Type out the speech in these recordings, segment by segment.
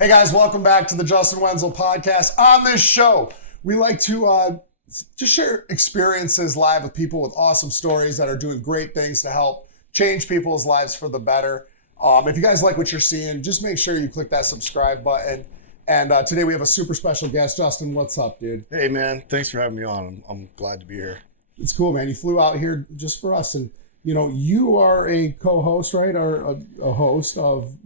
Hey guys, welcome back to the Justin Wenzel Podcast. On this show, we like to just share experiences live with people with awesome stories that are doing great things to help change people's lives for the better. If you guys like what you're seeing, just make sure you click that subscribe button. And today we have a super special guest. Justin, what's up, dude? Hey man, thanks for having me on. I'm glad to be here. It's cool, man. You flew out here just for us. And, you know, you are a co-host, right? Or a host of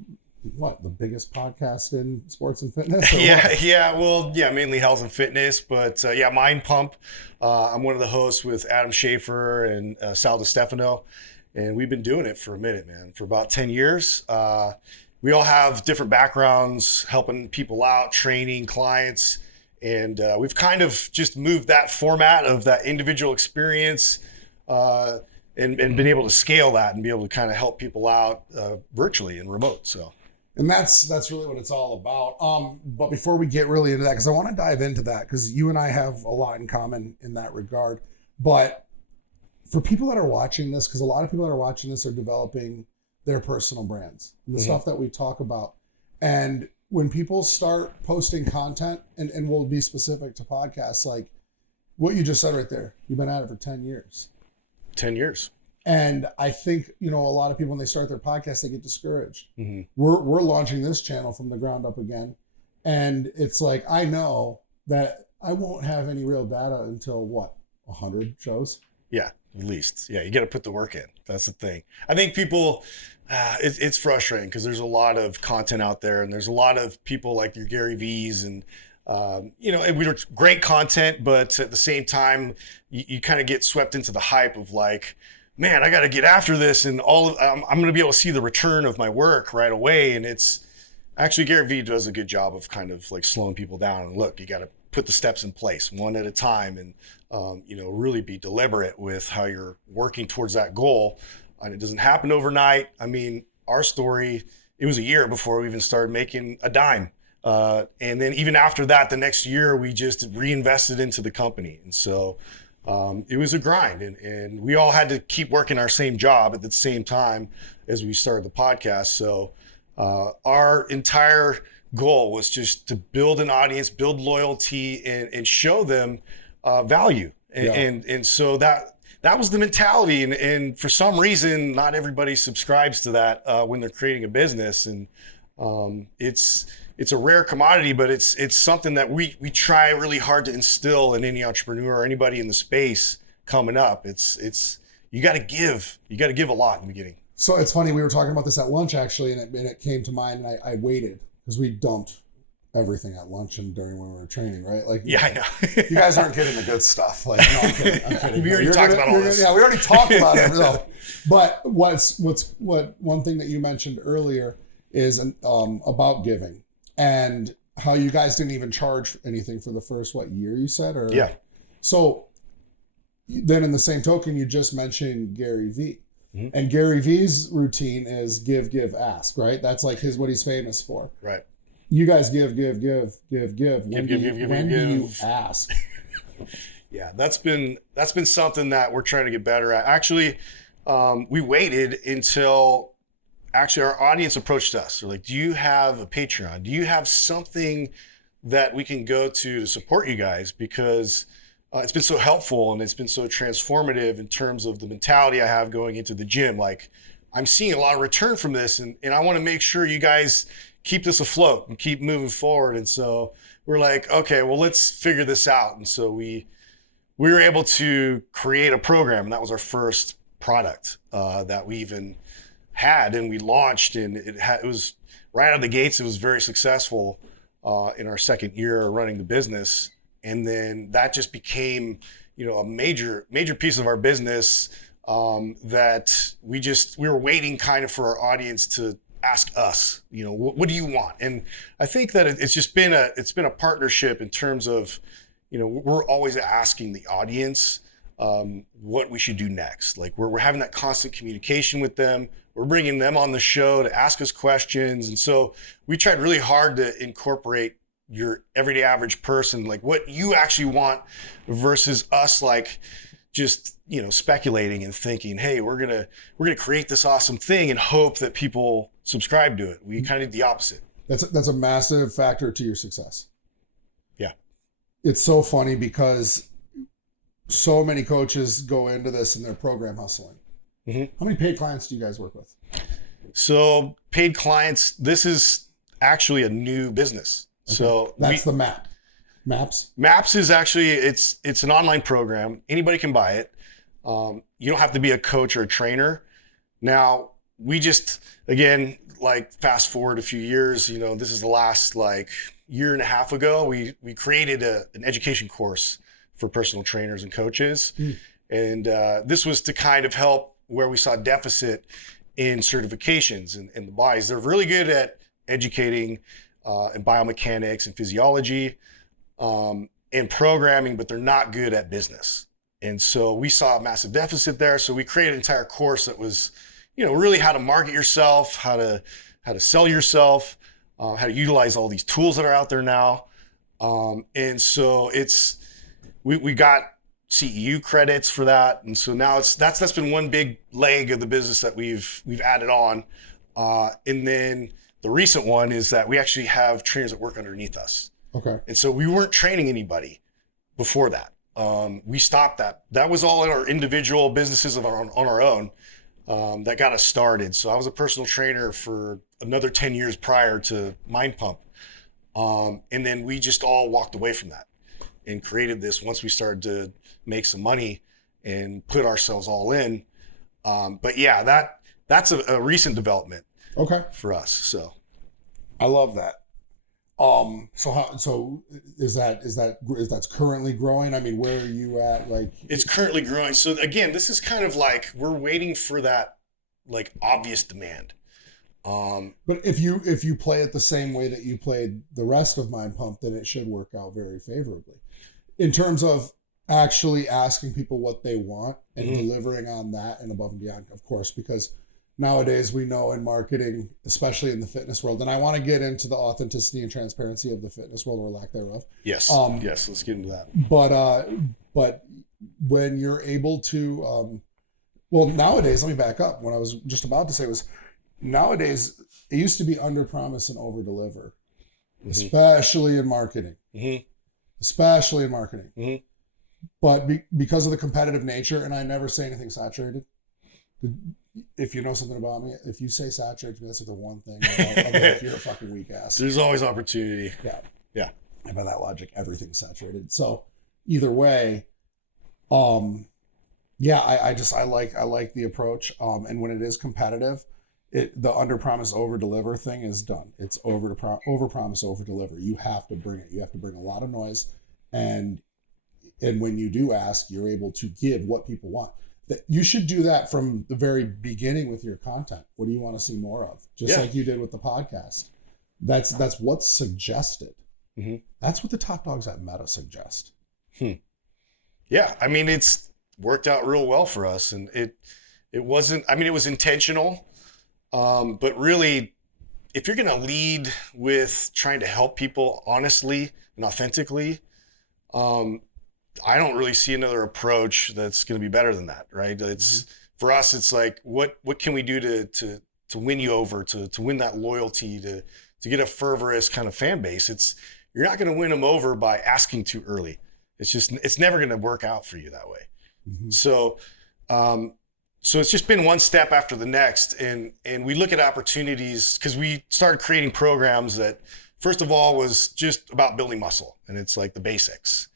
what, the biggest podcast in sports and fitness? Mainly health and fitness, but Mind Pump. I'm one of the hosts with Adam Schafer and Stefano, and we've been doing it for a minute, man, for about 10 years. We all have different backgrounds, helping people out, training clients, and we've kind of just moved that format of that individual experience and been able to scale that and be able to kind of help people out virtually and remote. And that's really what it's all about. But before we get really into that, because I want to dive into that, because you and I have a lot in common in that regard. But for people that are watching this, because a lot of people that are watching this are developing their personal brands, the stuff that we talk about. And when people start posting content, and we'll be specific to podcasts, like what you just said right there, you've been at it for 10 years. 10 years. And I think, you know, a lot of people, when they start their podcast, they get discouraged. We're launching this channel from the ground up again. And it's like, I know that I won't have any real data until what, 100 shows? Yeah, at least. Yeah, you got to put the work in. That's the thing. I think people, it's frustrating because there's a lot of content out there and there's a lot of people like your Gary V's and, we are great content, but at the same time, you kind of get swept into the hype of like, man, I got to get after this and I'm going to be able to see the return of my work right away. And it's actually, Gary Vee does a good job of kind of like slowing people down and look, you got to put the steps in place one at a time and, really be deliberate with how you're working towards that goal. And it doesn't happen overnight. I mean, our story, it was a year before we even started making a dime. And then even after that, the next year, we just reinvested into the company. And so, it was a grind and we all had to keep working our same job at the same time as we started the podcast. So our entire goal was just to build an audience, build loyalty and show them value. And so that was the mentality. And for some reason, not everybody subscribes to that when they're creating a business. And it's a rare commodity, but it's something that we try really hard to instill in any entrepreneur or anybody in the space coming up. It's you got to give a lot in the beginning. So it's funny, we were talking about this at lunch actually, and it came to mind, and I waited because we dumped everything at lunch and during when we were training, right? Like, yeah, I know. You guys aren't getting the good stuff. Like, no, I'm kidding. We already talked about all this. Yeah, we already talked about it. So, but what one thing that you mentioned earlier is about giving. And how you guys didn't even charge anything for the first, year you said? Or yeah. So then in the same token, you just mentioned Gary Vee. And Gary Vee's routine is give, ask, right? That's like what he's famous for. Right. You guys give. When do you ask? Yeah, that's been something that we're trying to get better at. Actually, we waited until our audience approached us. They're like, do you have a Patreon? Do you have something that we can go to support you guys? Because it's been so helpful and it's been so transformative in terms of the mentality I have going into the gym. Like, I'm seeing a lot of return from this and I want to make sure you guys keep this afloat and keep moving forward. And so we're like, okay, well, let's figure this out. And so we were able to create a program, and that was our first product that we even had and we launched, and it was right out of the gates. It was very successful in our second year running the business, and then that just became a major piece of our business that we were waiting kind of for our audience to ask us, what do you want? And I think that it's been a partnership in terms of we're always asking the audience what we should do next. Like we're having that constant communication with them. We're bringing them on the show to ask us questions. And so we tried really hard to incorporate your everyday average person, like what you actually want versus us, like just, speculating and thinking, hey, we're going to create this awesome thing and hope that people subscribe to it. We kind of did the opposite. That's a massive factor to your success. Yeah. It's so funny because so many coaches go into this and they're program hustling. Mm-hmm. How many paid clients do you guys work with? So paid clients, this is actually a new business. Okay. So that's the map. Maps is actually, it's an online program. Anybody can buy it. You don't have to be a coach or a trainer. Now, we just, again, like fast forward a few years, this is the last like year and a half ago, we created an education course for personal trainers and coaches. And this was to kind of help where we saw deficit in certifications and the bodies. They're really good at educating in biomechanics and physiology and programming, but they're not good at business. And so we saw a massive deficit there. So we created an entire course that was, really how to market yourself, how to sell yourself, how to utilize all these tools that are out there now. And so we got CEU credits for that. And so now that's been one big leg of the business that we've added on. And then the recent one is that we actually have trainers that work underneath us. Okay. And so we weren't training anybody before that. We stopped that. That was all in our individual businesses on our own that got us started. So I was a personal trainer for another 10 years prior to Mind Pump. And then we just all walked away from that and created this once we started to make some money and put ourselves all in. But yeah, that's a recent development. Okay. For us. So I love that. So is that's currently growing? I mean, where are you at? Like, it's currently growing. So again, this is kind of like we're waiting for that like obvious demand. But if you play it the same way that you played the rest of Mind Pump, then it should work out very favorably in terms of actually asking people what they want and delivering on that and above and beyond, of course, because nowadays we know in marketing, especially in the fitness world, and I want to get into the authenticity and transparency of the fitness world or lack thereof. Yes. Yes. Let's get into that. But when you're able to, well, nowadays, let me back up. What I was just about to say was nowadays it used to be under promise and over deliver, especially in marketing, especially in marketing. But because of the competitive nature, and I never say anything saturated. If you know something about me, if you say saturated, that's the one thing. I'll go, if you're a fucking weak ass. There's always opportunity. Yeah. Yeah. And by that logic, everything's saturated. So either way, yeah, I like the approach. And when it is competitive, the under promise over deliver thing is done. It's over promise over deliver. You have to bring it. You have to bring a lot of noise, and when you do ask, you're able to give what people want. You should do that from the very beginning with your content. What do you want to see more of? Just like you did with the podcast. That's what's suggested. That's what the top dogs at Meta suggest. Yeah, I mean, it's worked out real well for us, and it wasn't. I mean, it was intentional, but really, if you're going to lead with trying to help people honestly and authentically, I don't really see another approach that's going to be better than that, right? It's for us. It's like what can we do to win you over, to win that loyalty, to get a fervorous kind of fan base. You're not going to win them over by asking too early. It's never going to work out for you that way. So it's just been one step after the next, and we look at opportunities because we started creating programs that first of all was just about building muscle, and it's like the basics.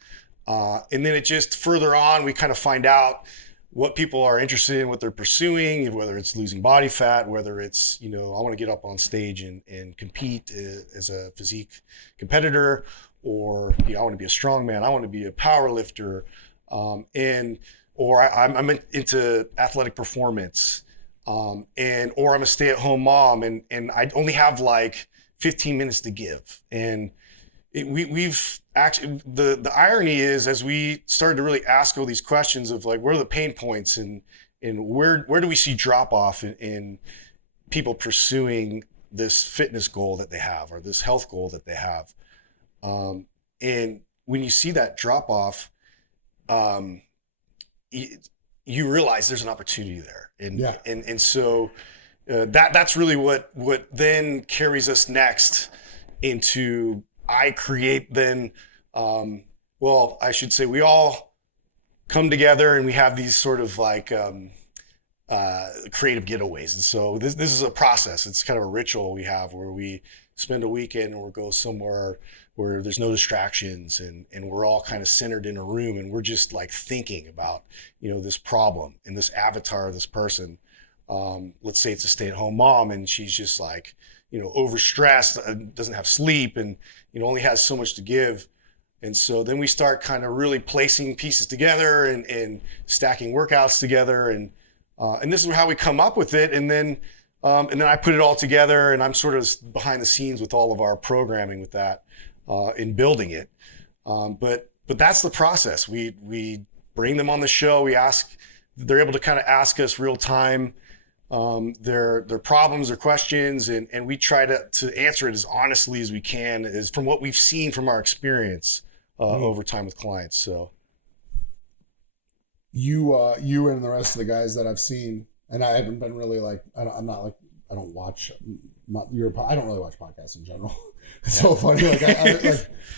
And then it just further on, we kind of find out what people are interested in, what they're pursuing, whether it's losing body fat, whether it's, I want to get up on stage and compete as a physique competitor, or, I want to be a strongman, I want to be a power lifter, or I'm into athletic performance, or I'm a stay-at-home mom and I only have like 15 minutes to give. And we've actually, the irony is, as we started to really ask all these questions of like, where are the pain points and where do we see drop off in people pursuing this fitness goal that they have or this health goal that they have. And when you see that drop off, you realize there's an opportunity there. And so that's really what then carries us next into I create then. Well, I should say we all come together and we have these sort of like creative getaways. And so this is a process. It's kind of a ritual we have where we spend a weekend and we'll go somewhere where there's no distractions and we're all kind of centered in a room and we're just like thinking about, this problem and this avatar of this person. Let's say it's a stay-at-home mom and she's just like, overstressed, doesn't have sleep and, only has so much to give. And so then we start kind of really placing pieces together and stacking workouts together. And this is how we come up with it. And then I put it all together and I'm sort of behind the scenes with all of our programming with that in building it. But that's the process. We bring them on the show. They're able to kind of ask us real time their problems or questions. And we try to answer it as honestly as we can, as from what we've seen from our experience over time with clients. So you and the rest of the guys that I've seen, and I haven't been really like, I don't really watch podcasts in general. It's so funny. Like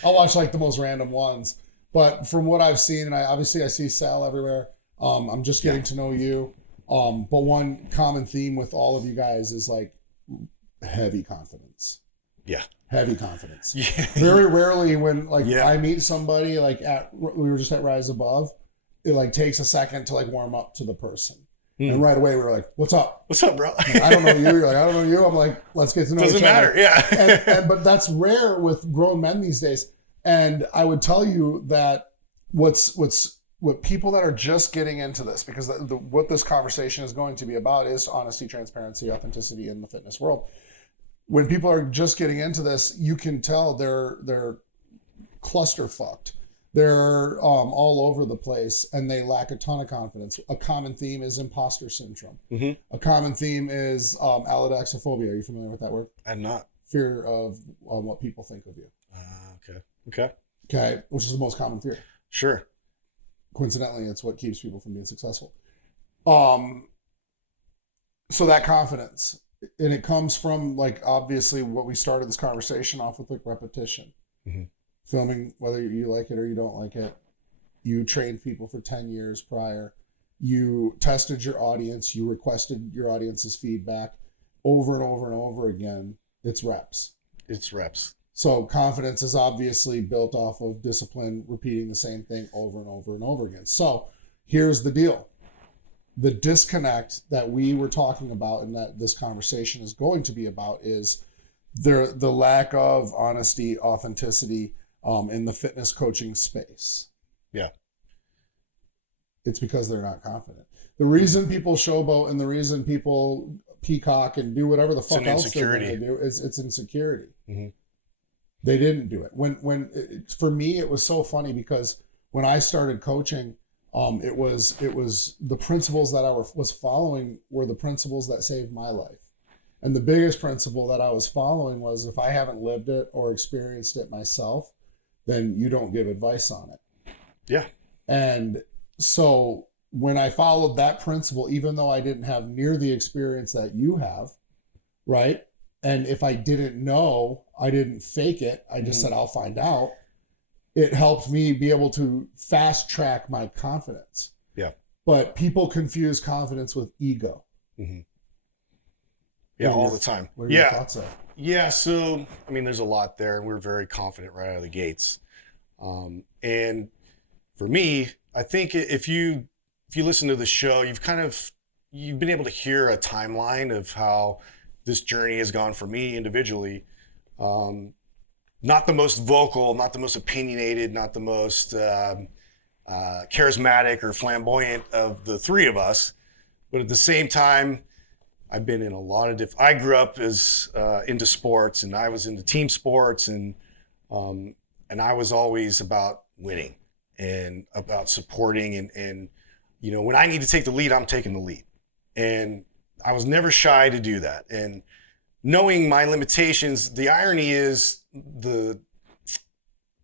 I'll watch like the most random ones, but from what I've seen, and I see Sal everywhere. I'm just getting to know you. But one common theme with all of you guys is like heavy confidence. Yeah. Heavy confidence. Yeah. Very rarely when I meet somebody we were just at Rise Above, it like takes a second to like warm up to the person. And right away we were like, what's up? What's up, bro? I don't know you. You're like, I don't know you. I'm like, let's get to know each other. Doesn't matter. Yeah. But that's rare with grown men these days. And I would tell you that what people that are just getting into this, because what this conversation is going to be about is honesty, transparency, authenticity in the fitness world. When people are just getting into this, you can tell they're cluster fucked. They're all over the place and they lack a ton of confidence. A common theme is imposter syndrome. Mm-hmm. A common theme is allodoxophobia. Are you familiar with that word? I'm not. Fear of what people think of you. Okay. Which is the most common fear. Sure. Coincidentally, it's what keeps people from being successful. So that confidence, and it comes from like obviously what we started this conversation off with, like repetition. Mm-hmm. Filming, whether you like it or you don't like it. You trained people for 10 years prior. You tested your audience. You requested your audience's feedback over and over and over again. It's reps. So confidence is obviously built off of discipline, repeating the same thing over and over and over again. So here's the deal. The disconnect that we were talking about and that this conversation is going to be about is the lack of honesty, authenticity in the fitness coaching space. Yeah. It's because they're not confident. The reason people showboat and the reason people peacock and do whatever the fuck else they're going to do is it's insecurity. Mm-hmm. They didn't do it. For me, it was so funny because when I started coaching, it was the principles that I was following were the principles that saved my life. And the biggest principle that I was following was if I haven't lived it or experienced it myself, then you don't give advice on it. Yeah. And so when I followed that principle, even though I didn't have near the experience that you have, right? And if I didn't know, I didn't fake it. I just said, I'll find out. It helped me be able to fast track my confidence. Yeah. But people confuse confidence with ego. Mm-hmm. Yeah, all the time. What are your thoughts there? Yeah, so, I mean, there's a lot there, and we're very confident right out of the gates. And for me, I think if you listen to the show, you've been able to hear a timeline of how this journey has gone for me individually. Not the most vocal, not the most opinionated, not the most charismatic or flamboyant of the three of us, but at the same time, I've been in a lot of I grew up as into sports, and I was into team sports, and I was always about winning and about supporting, and when I need to take the lead, I'm taking the lead, and I was never shy to do that. And knowing my limitations, the irony is the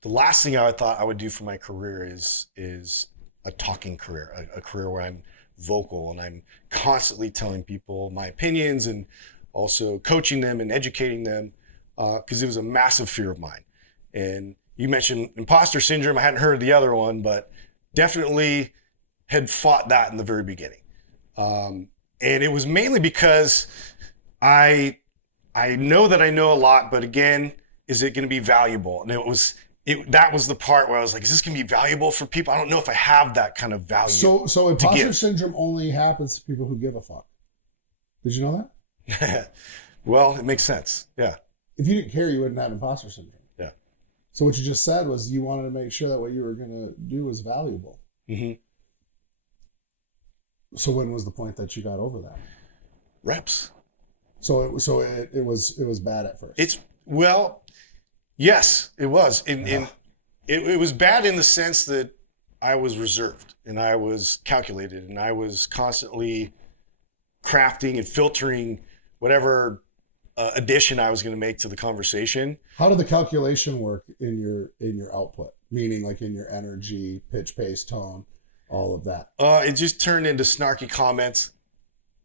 last thing I thought I would do for my career is a talking career, a career where I'm vocal, and I'm constantly telling people my opinions and also coaching them and educating them, because it was a massive fear of mine. And you mentioned imposter syndrome. I hadn't heard of the other one, but definitely had fought that in the very beginning. And it was mainly because I know that I know a lot, but again, is it going to be valuable? And that was the part where I was like, is this going to be valuable for people? I don't know if I have that kind of value. So imposter syndrome only happens to people who give a fuck. Did you know that? Well, it makes sense. Yeah. If you didn't care, you wouldn't have imposter syndrome. Yeah. So what you just said was you wanted to make sure that what you were going to do was valuable. Mm-hmm. So when was the point that you got over that? Reps. So it was bad at first. Yes, it was. It was bad in the sense that I was reserved and I was calculated and I was constantly crafting and filtering whatever addition I was going to make to the conversation. How did the calculation work in your output? Meaning like in your energy, pitch, pace, tone, all of that. It just turned into snarky comments.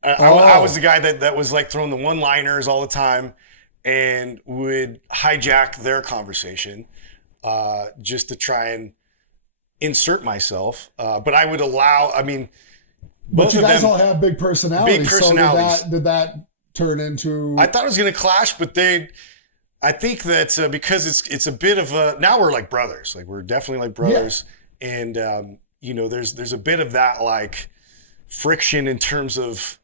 I was the guy that was like throwing the one-liners all the time and would hijack their conversation just to try and insert myself. But I would allow, but you guys all have big personalities. Big personalities. So did that turn into... I thought it was going to clash, but I think that because it's a bit of a, now we're like brothers. Like we're definitely like brothers. Yeah. And, there's a bit of that like friction in terms of,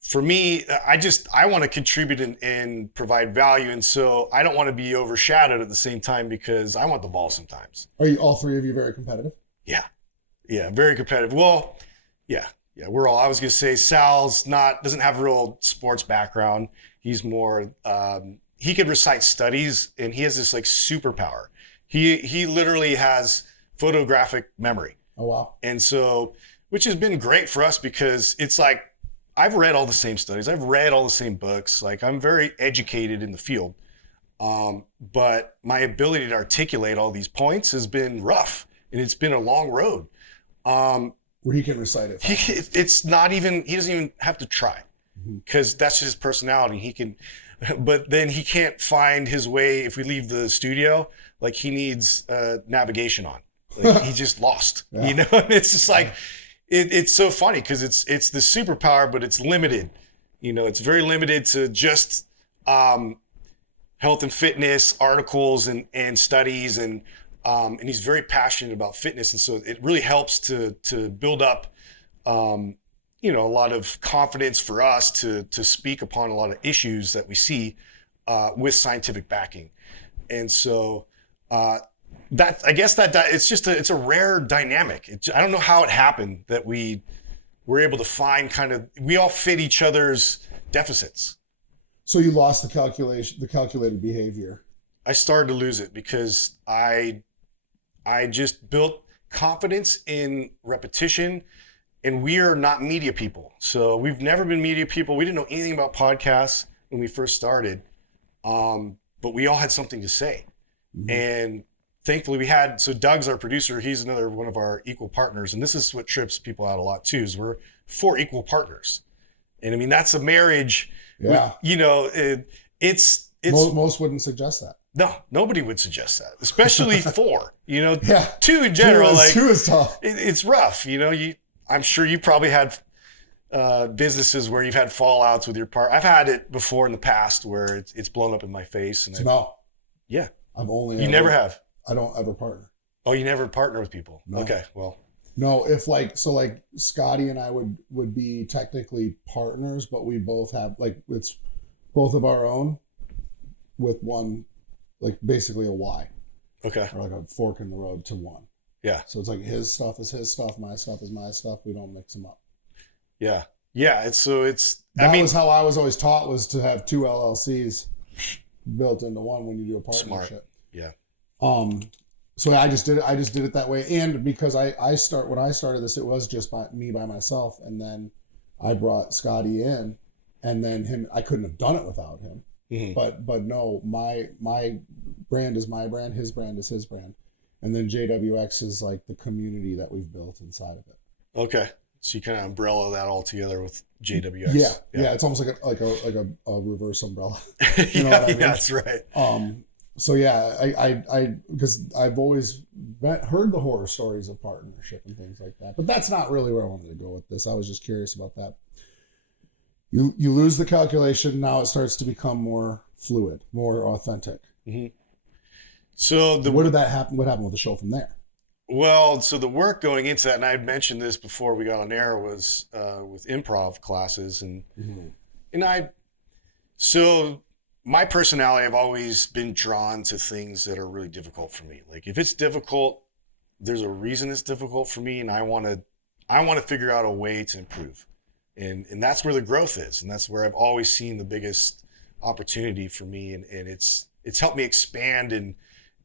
for me, I want to contribute and provide value. And so I don't want to be overshadowed at the same time because I want the ball sometimes. Are you, all three of you, very competitive? Yeah. Yeah. Very competitive. Well, yeah. Yeah. I was going to say Sal's doesn't have a real sports background. He's more, he could recite studies and he has this like superpower. He literally has photographic memory. Oh, wow. And so, which has been great for us because it's like, I've read all the same studies. I've read all the same books. Like I'm very educated in the field. But my ability to articulate all these points has been rough and it's been a long road. Where he can recite it. He doesn't even have to try because that's his personality. But then he can't find his way if we leave the studio, like he needs navigation on. Like he just lost, yeah. It's just like, it's so funny because it's the superpower, but it's limited. It's very limited to just health and fitness articles and studies, and he's very passionate about fitness, and so it really helps to build up a lot of confidence for us to speak upon a lot of issues that we see with scientific backing, and so. It's a rare dynamic. I don't know how it happened that we were able to find we all fit each other's deficits. So you lost the calculated behavior. I started to lose it because I just built confidence in repetition, and we are not media people. So we've never been media people. We didn't know anything about podcasts when we first started, but we all had something to say. Mm-hmm. And thankfully so Doug's our producer. He's another one of our equal partners. And this is what trips people out a lot too, is we're 4 equal partners. And that's a marriage. Yeah. Most wouldn't suggest that. No, nobody would suggest that, especially 4, yeah. 2 in general. Two is tough. It's rough. I'm sure you probably had businesses where you've had fallouts with your partner. I've had it before in the past where it's blown up in my face. And no. Yeah. Never have. I don't ever partner. Oh, you never partner with people? No. Okay, well. No, if Scotty and I would be technically partners, but we both have it's both of our own with one, basically a Y. Okay. Or a fork in the road to one. Yeah. So it's his stuff is his stuff, my stuff is my stuff. We don't mix them up. Yeah. Yeah. That was how I was always taught, was to have 2 LLCs built into one when you do a partnership. Smart. Yeah. So I just did it that way. And because when I started this, it was just by myself. And then I brought Scotty in, and then him, I couldn't have done it without him. Mm-hmm. But no, my brand is my brand. His brand is his brand. And then JWX is like the community that we've built inside of it. Okay. So you kind of umbrella that all together with JWX. Yeah. It's almost like a reverse umbrella. You know what I mean? That's right. So yeah, I because I've always heard the horror stories of partnership and things like that, but that's not really where I wanted to go with this. I was just curious about that. You lose the calculation. Now it starts to become more fluid, more authentic. Mm-hmm. So what did that happen? What happened with the show from there? Well, so the work going into that, and I had mentioned this before we got on air, was with improv classes, and so my personality, I've always been drawn to things that are really difficult for me. Like if it's difficult, there's a reason it's difficult for me, and I want to figure out a way to improve, and that's where the growth is, and that's where I've always seen the biggest opportunity for me, and it's helped me expand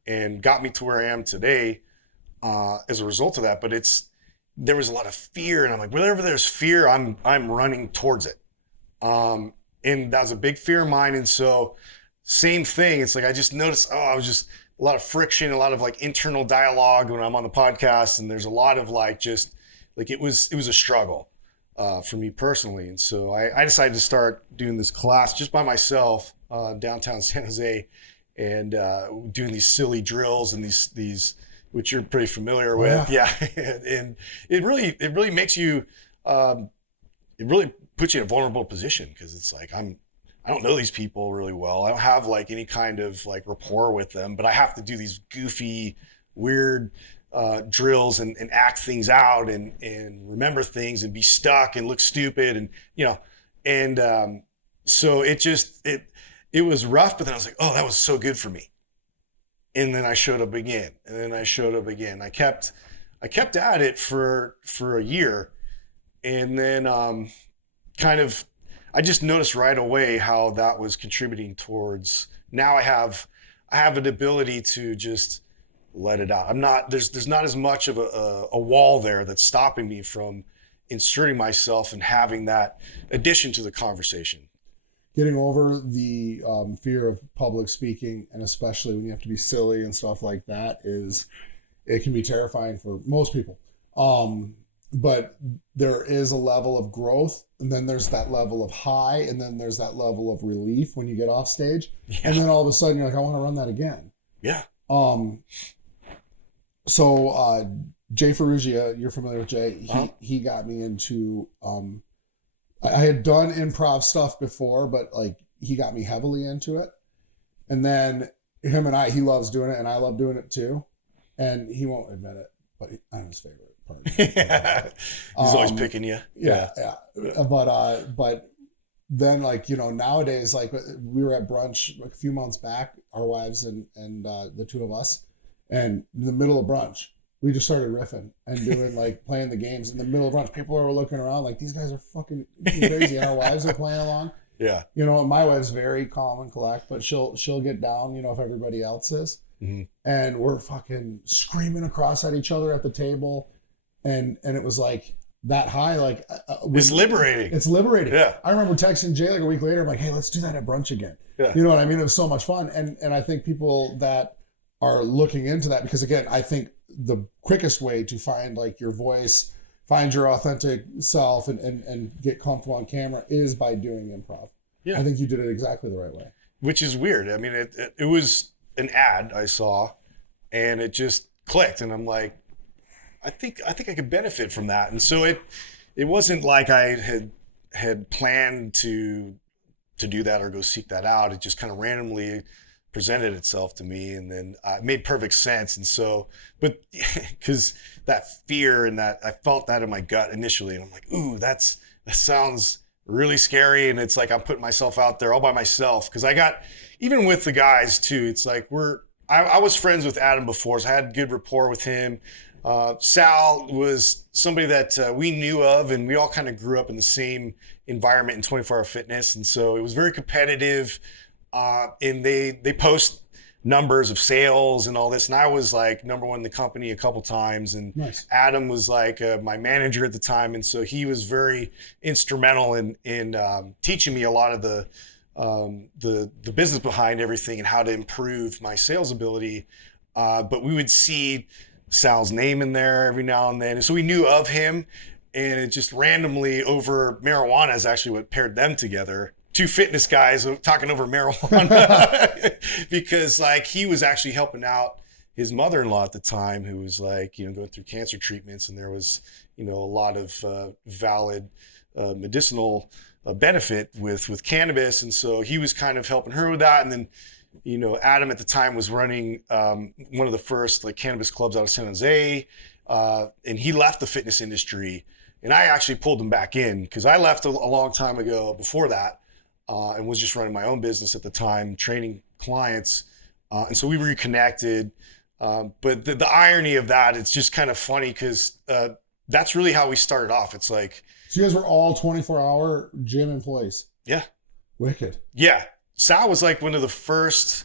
and got me to where I am today. As a result of that, but there was a lot of fear, and I'm like, wherever there's fear, I'm running towards it. And that was a big fear of mine. And so same thing. It's like, I just noticed, I was just a lot of friction, a lot of like internal dialogue when I'm on the podcast. And there's a lot of like, just like, it was a struggle, for me personally. And so I decided to start doing this class just by myself, downtown San Jose, and, doing these silly drills and these, which you're pretty familiar with. Yeah. And it really makes you, it really puts you in a vulnerable position, because it's like, I don't know these people really well. I don't have like any kind of like rapport with them, but I have to do these goofy, weird drills and act things out and remember things and be stuck and look stupid. And, so it was rough, but then I was like, oh, that was so good for me. And then I showed up again, and then I showed up again. I kept at it for a year, and then I just noticed right away how that was contributing towards. Now I have an ability to just let it out. There's not as much of a wall there that's stopping me from inserting myself and having that addition to the conversation. Getting over the fear of public speaking, and especially when you have to be silly and stuff like that, it can be terrifying for most people. But there is a level of growth, and then there's that level of high, and then there's that level of relief when you get off stage. Yeah. And then all of a sudden you're like, I want to run that again. Yeah. So Jay Ferrugia, you're familiar with Jay, he got me into I had done improv stuff before, but like he got me heavily into it. And then he loves doing it, and I love doing it too. And he won't admit it, but I'm his favorite partner. He's always picking you. Yeah. But then like, nowadays, like we were at brunch like a few months back, our wives and the two of us, and in the middle of brunch, we just started riffing and doing like playing the games in the middle of brunch. People are looking around like, these guys are fucking crazy. And our wives are playing along. Yeah. My wife's very calm and collect, but she'll get down, if everybody else is. Mm-hmm. And we're fucking screaming across at each other at the table. And it was like that high, like it's liberating. It's liberating. Yeah. I remember texting Jay like a week later. I'm like, hey, let's do that at brunch again. Yeah. You know what I mean? It was so much fun. And I think people that are looking into that, because again, I think the quickest way to find like your voice, find your authentic self and get comfortable on camera is by doing improv. Yeah. I think you did it exactly the right way. Which is weird. I mean, it was an ad I saw, and it just clicked, and I'm like, I think I could benefit from that. And so it wasn't like I had planned to do that or go seek that out. It just kind of randomly presented itself to me, and then it made perfect sense. And so, but because that fear and that I felt that in my gut initially, and I'm like, ooh, that sounds really scary. And it's like I'm putting myself out there all by myself, because I got, even with the guys too, it's like I was friends with Adam before, so I had good rapport with him. Sal was somebody that we knew of, and we all kind of grew up in the same environment in 24-hour fitness. And so it was very competitive. And they post numbers of sales and all this. And I was like number one in the company a couple times. And nice. Adam was like my manager at the time. And so he was very instrumental in teaching me a lot of the business behind everything and how to improve my sales ability. But we would see Sal's name in there every now and then. And so we knew of him. And it just randomly over marijuana is actually what paired them together. Two fitness guys talking over marijuana because like he was actually helping out his mother-in-law at the time, who was like, going through cancer treatments, and there was, a lot of valid medicinal benefit with cannabis. And so he was kind of helping her with that. And then, Adam at the time was running one of the first like cannabis clubs out of San Jose. And he left the fitness industry, and I actually pulled him back in because I left a long time ago before that. And was just running my own business at the time, training clients. And so we reconnected. But the irony of that, it's just kind of funny because that's really how we started off. It's like... So you guys were all 24-hour gym employees? Yeah. Wicked. Yeah. Sal was like one of the first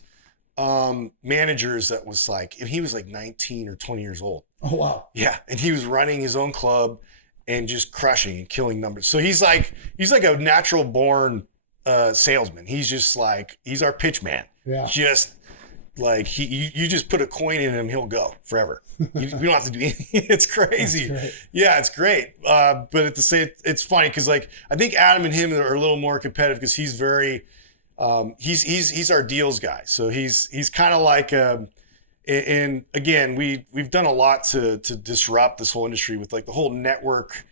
managers that was like, and he was like 19 or 20 years old. Oh, wow. Yeah. And he was running his own club and just crushing and killing numbers. So he's like a natural born salesman. He's just like, he's our pitch man. Yeah. Just like you just put a coin in him, he'll go forever. We don't have to do anything. It's crazy. Yeah, it's great. But at the same, it's funny because like I think Adam and him are a little more competitive because he's very, he's our deals guy. So he's kind of like, and again, we've done a lot to disrupt this whole industry with like the whole network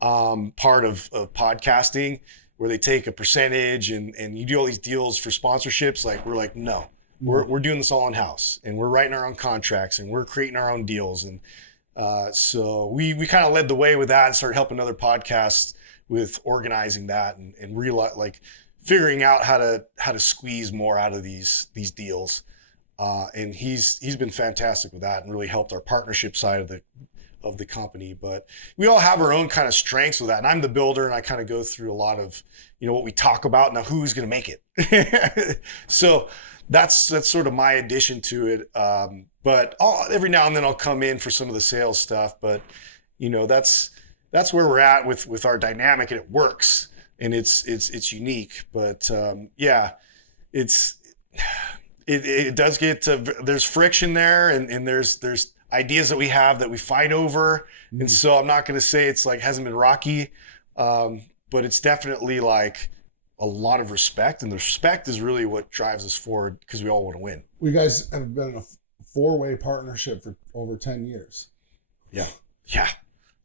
part of podcasting, where they take a percentage and you do all these deals for sponsorships. Like we're like, no, we're doing this all in house, and we're writing our own contracts, and we're creating our own deals. And so we kind of led the way with that and started helping other podcasts with organizing that and realize like figuring out how to squeeze more out of these deals. And he's been fantastic with that and really helped our partnership side of the company. But we all have our own kind of strengths with that. And I'm the builder, and I kind of go through a lot of, what we talk about. Now, who's going to make it? So that's sort of my addition to it. But every now and then I'll come in for some of the sales stuff. But, that's where we're at with our dynamic, and it works, and it's unique. But yeah, it does get there's friction there, and there's ideas that we have that we fight over. And so I'm not going to say it's like hasn't been rocky, but it's definitely like a lot of respect, and the respect is really what drives us forward because we all want to win. You guys have been in a 4-way partnership for over 10 years. Yeah.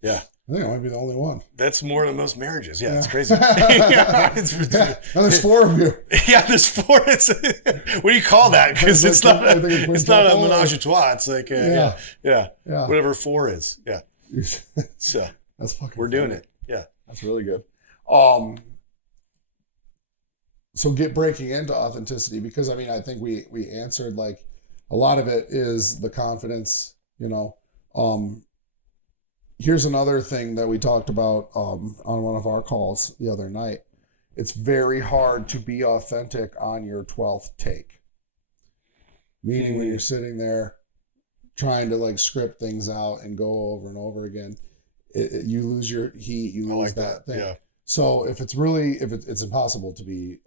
I think I might be the only one. That's more than most marriages. Yeah. It's crazy. Yeah, and there's 4 of you. Yeah, there's 4. What do you call that? Because it's not a menage a trois. It's like whatever 4 is. Yeah. So that's fucking. We're doing it. Yeah, that's really good. So breaking into authenticity, because I think we answered like a lot of it is the confidence. Here's another thing that we talked about on one of our calls the other night. It's very hard to be authentic on your 12th take. Meaning when you're sitting there trying to like script things out and go over and over again, you lose your heat, you lose that thing. Yeah. So if it's impossible to be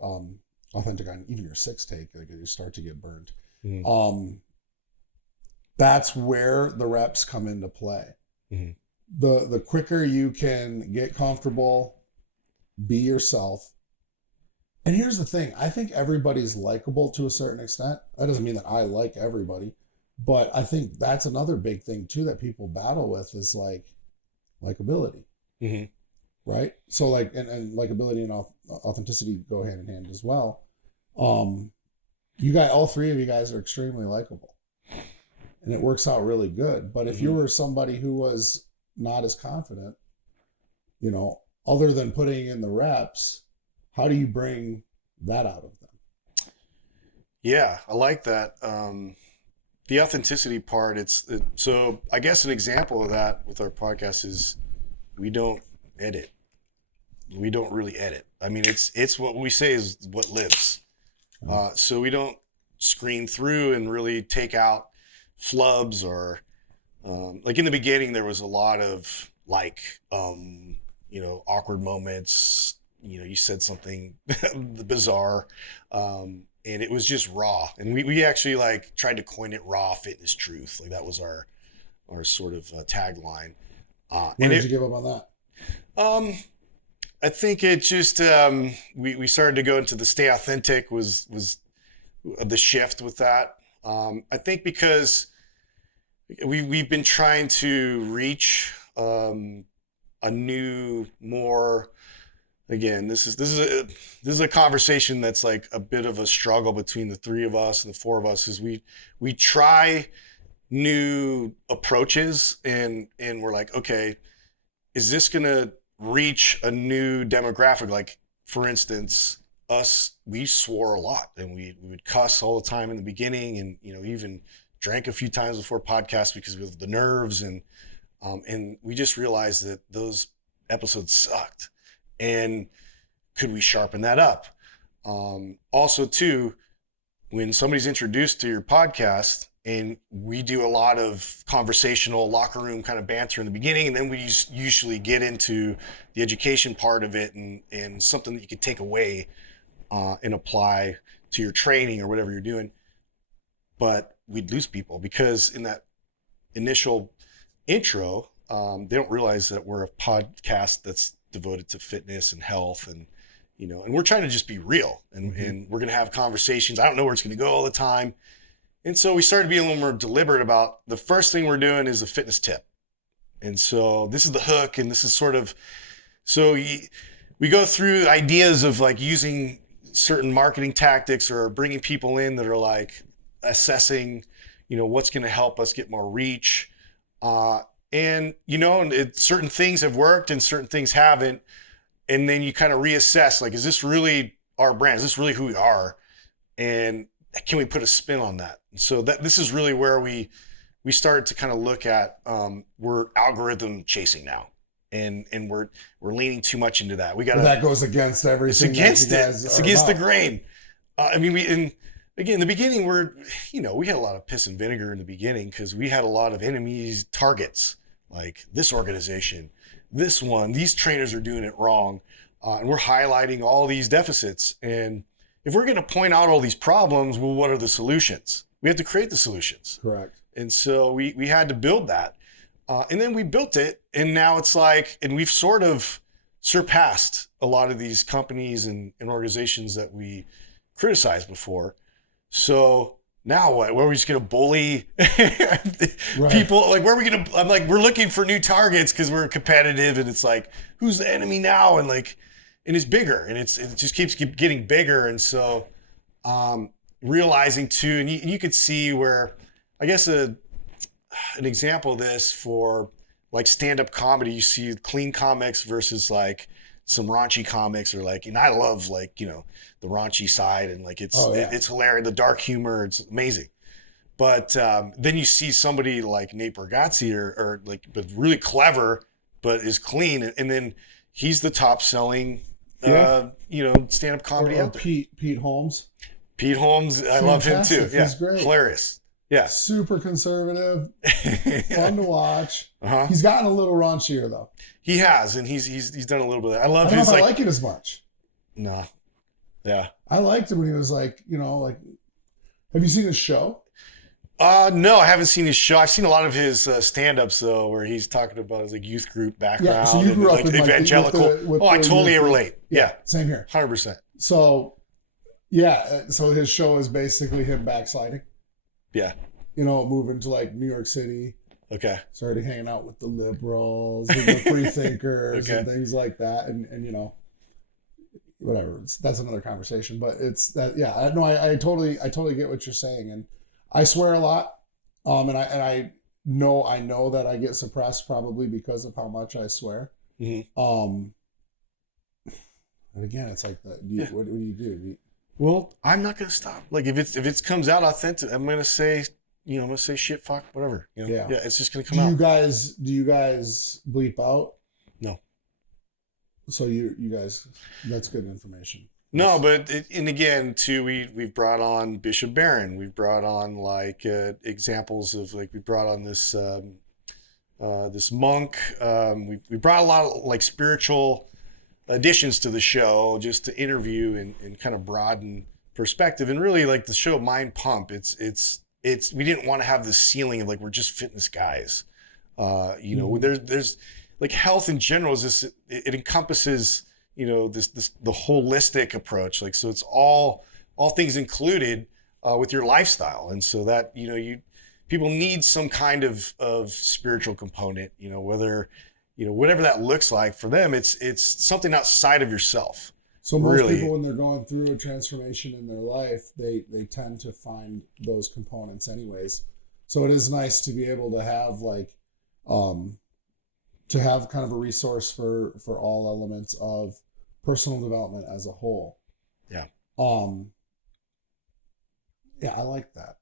authentic on even your 6th take, like you start to get burned. That's where the reps come into play. Mm-hmm. The quicker you can get comfortable, be yourself. And here's the thing. I think everybody's likable to a certain extent. That doesn't mean that I like everybody, but I think that's another big thing too that people battle with is like likability. Mm-hmm. Right? So like, and likability and authenticity go hand in hand as well. All 3 of you guys are extremely likable, and it works out really good. But if you were somebody who was not as confident, other than putting in the reps, how do you bring that out of them? Yeah, I like that. The authenticity part, so I guess an example of that with our podcast is we don't edit. We don't really edit. I mean, it's what we say is what lives. So we don't screen through and really take out flubs or like in the beginning, there was a lot of like, awkward moments. You said something bizarre, and it was just raw. And we actually like tried to coin it raw fitness truth. Like that was our sort of tagline. When did you give up on that? I think it just we started to go into the stay authentic was the shift with that. I think because we've been trying to reach a new, more, again, this is a conversation that's like a bit of a struggle between the three of us and the four of us, is we try new approaches and we're like, okay, is this gonna reach a new demographic? Like, for instance, us, we swore a lot and we would cuss all the time in the beginning, and even drank a few times before podcasts because of the nerves, and we just realized that those episodes sucked, and could we sharpen that up? Also too, when somebody's introduced to your podcast, and we do a lot of conversational locker room kind of banter in the beginning, and then we usually get into the education part of it, and something that you could take away and apply to your training or whatever you're doing. But we'd lose people because in that initial intro, they don't realize that we're a podcast that's devoted to fitness and health, and and we're trying to just be real, and we're going to have conversations. I don't know where it's going to go all the time. And so we started being a little more deliberate about the first thing we're doing is a fitness tip. And so this is the hook, and this is sort of, so we go through ideas of like using certain marketing tactics or bringing people in that are like assessing, what's going to help us get more reach. And certain things have worked and certain things haven't. And then you kind of reassess, like, is this really our brand? Is this really who we are? And can we put a spin on that? So this is really where we started to kind of look at, we're algorithm chasing now, and we're leaning too much into that. That goes against everything. It's against it. It's against the grain. In the beginning, we had a lot of piss and vinegar in the beginning because we had a lot of enemies, targets, like this organization, this one, these trainers are doing it wrong, and we're highlighting all these deficits. And if we're going to point out all these problems, well, what are the solutions? We have to create the solutions. Correct. And so we had to build that. And then we built it, and now it's like, and we've sort of surpassed a lot of these companies and organizations that we criticized before. So now what? Where are we just going to bully people? Like, where are we going to, I'm like, we're looking for new targets because we're competitive, and it's like, who's the enemy now? And like, and it's bigger, and it just keeps getting bigger. And so realizing too, and you could see where, I guess an example of this for like stand-up comedy, you see clean comics versus like some raunchy comics, or like, and I love like, the raunchy side, and like it's hilarious, the dark humor, it's amazing. But then you see somebody like Nate Bargatze or like, but really clever, but is clean, and then he's the top selling stand-up comedy out there. Pete Holmes. Pete Holmes, I love him too. Yeah, he's great. Hilarious. Yeah, super conservative, fun to watch. Uh-huh. He's gotten a little raunchier though. He has, and he's done a little bit of that. I don't know if I like it as much. No, yeah, I liked it when he was like, like. Have you seen his show? No, I haven't seen his show. I've seen a lot of his stand-ups though, where he's talking about his like youth group background. Yeah, so you grew up in evangelical. I totally relate. Yeah, same here. 100%. So, yeah, so his show is basically him backsliding. Yeah. Moving to like New York City. Okay. Started hanging out with the liberals and the free thinkers and things like that, and whatever. That's another conversation, but it's that. Yeah, I totally get what you're saying, and I swear a lot, and I know that I get suppressed probably because of how much I swear. Mm-hmm. And again, it's like that. What do you do? Well, I'm not gonna stop. Like if it comes out authentic, I'm gonna say, I'm gonna say shit, fuck, whatever. Yeah, it's just gonna come out. Do you guys bleep out? No. So you guys, that's good information. No, but and again, too, we've brought on Bishop Barron. We've brought on like examples of like we brought on this this monk. We brought a lot of like spiritual additions to the show just to interview and kind of broaden perspective, and really like the show Mind Pump. It's we didn't want to have the ceiling of like we're just fitness guys. There's like health in general is this, it encompasses, you know, the holistic approach. Like, so it's all things included with your lifestyle. And so that, you know, people need some kind of spiritual component, you know, whether, you know, whatever that looks like for them, it's something outside of yourself. So most really. people, when they're going through a transformation in their life, they tend to find those components anyways. So it is nice to be able to have like, to have kind of a resource for all elements of personal development as a whole. Yeah. Yeah, I like that.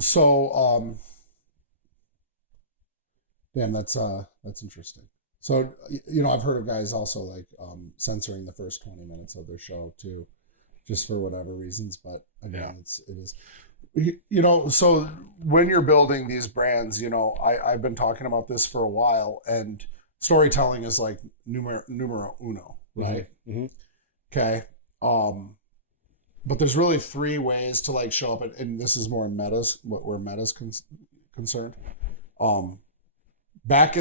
So, damn, that's interesting. So, you know, I've heard of guys also like censoring the first 20 minutes of their show too, just for whatever reasons. But again, it is, you know, so when you're building these brands, you know, I've been talking about this for a while, and storytelling is like numero uno, right? Mm-hmm. Okay. But there's really three ways to like show up, and this is more in metas, where metas concerned. Back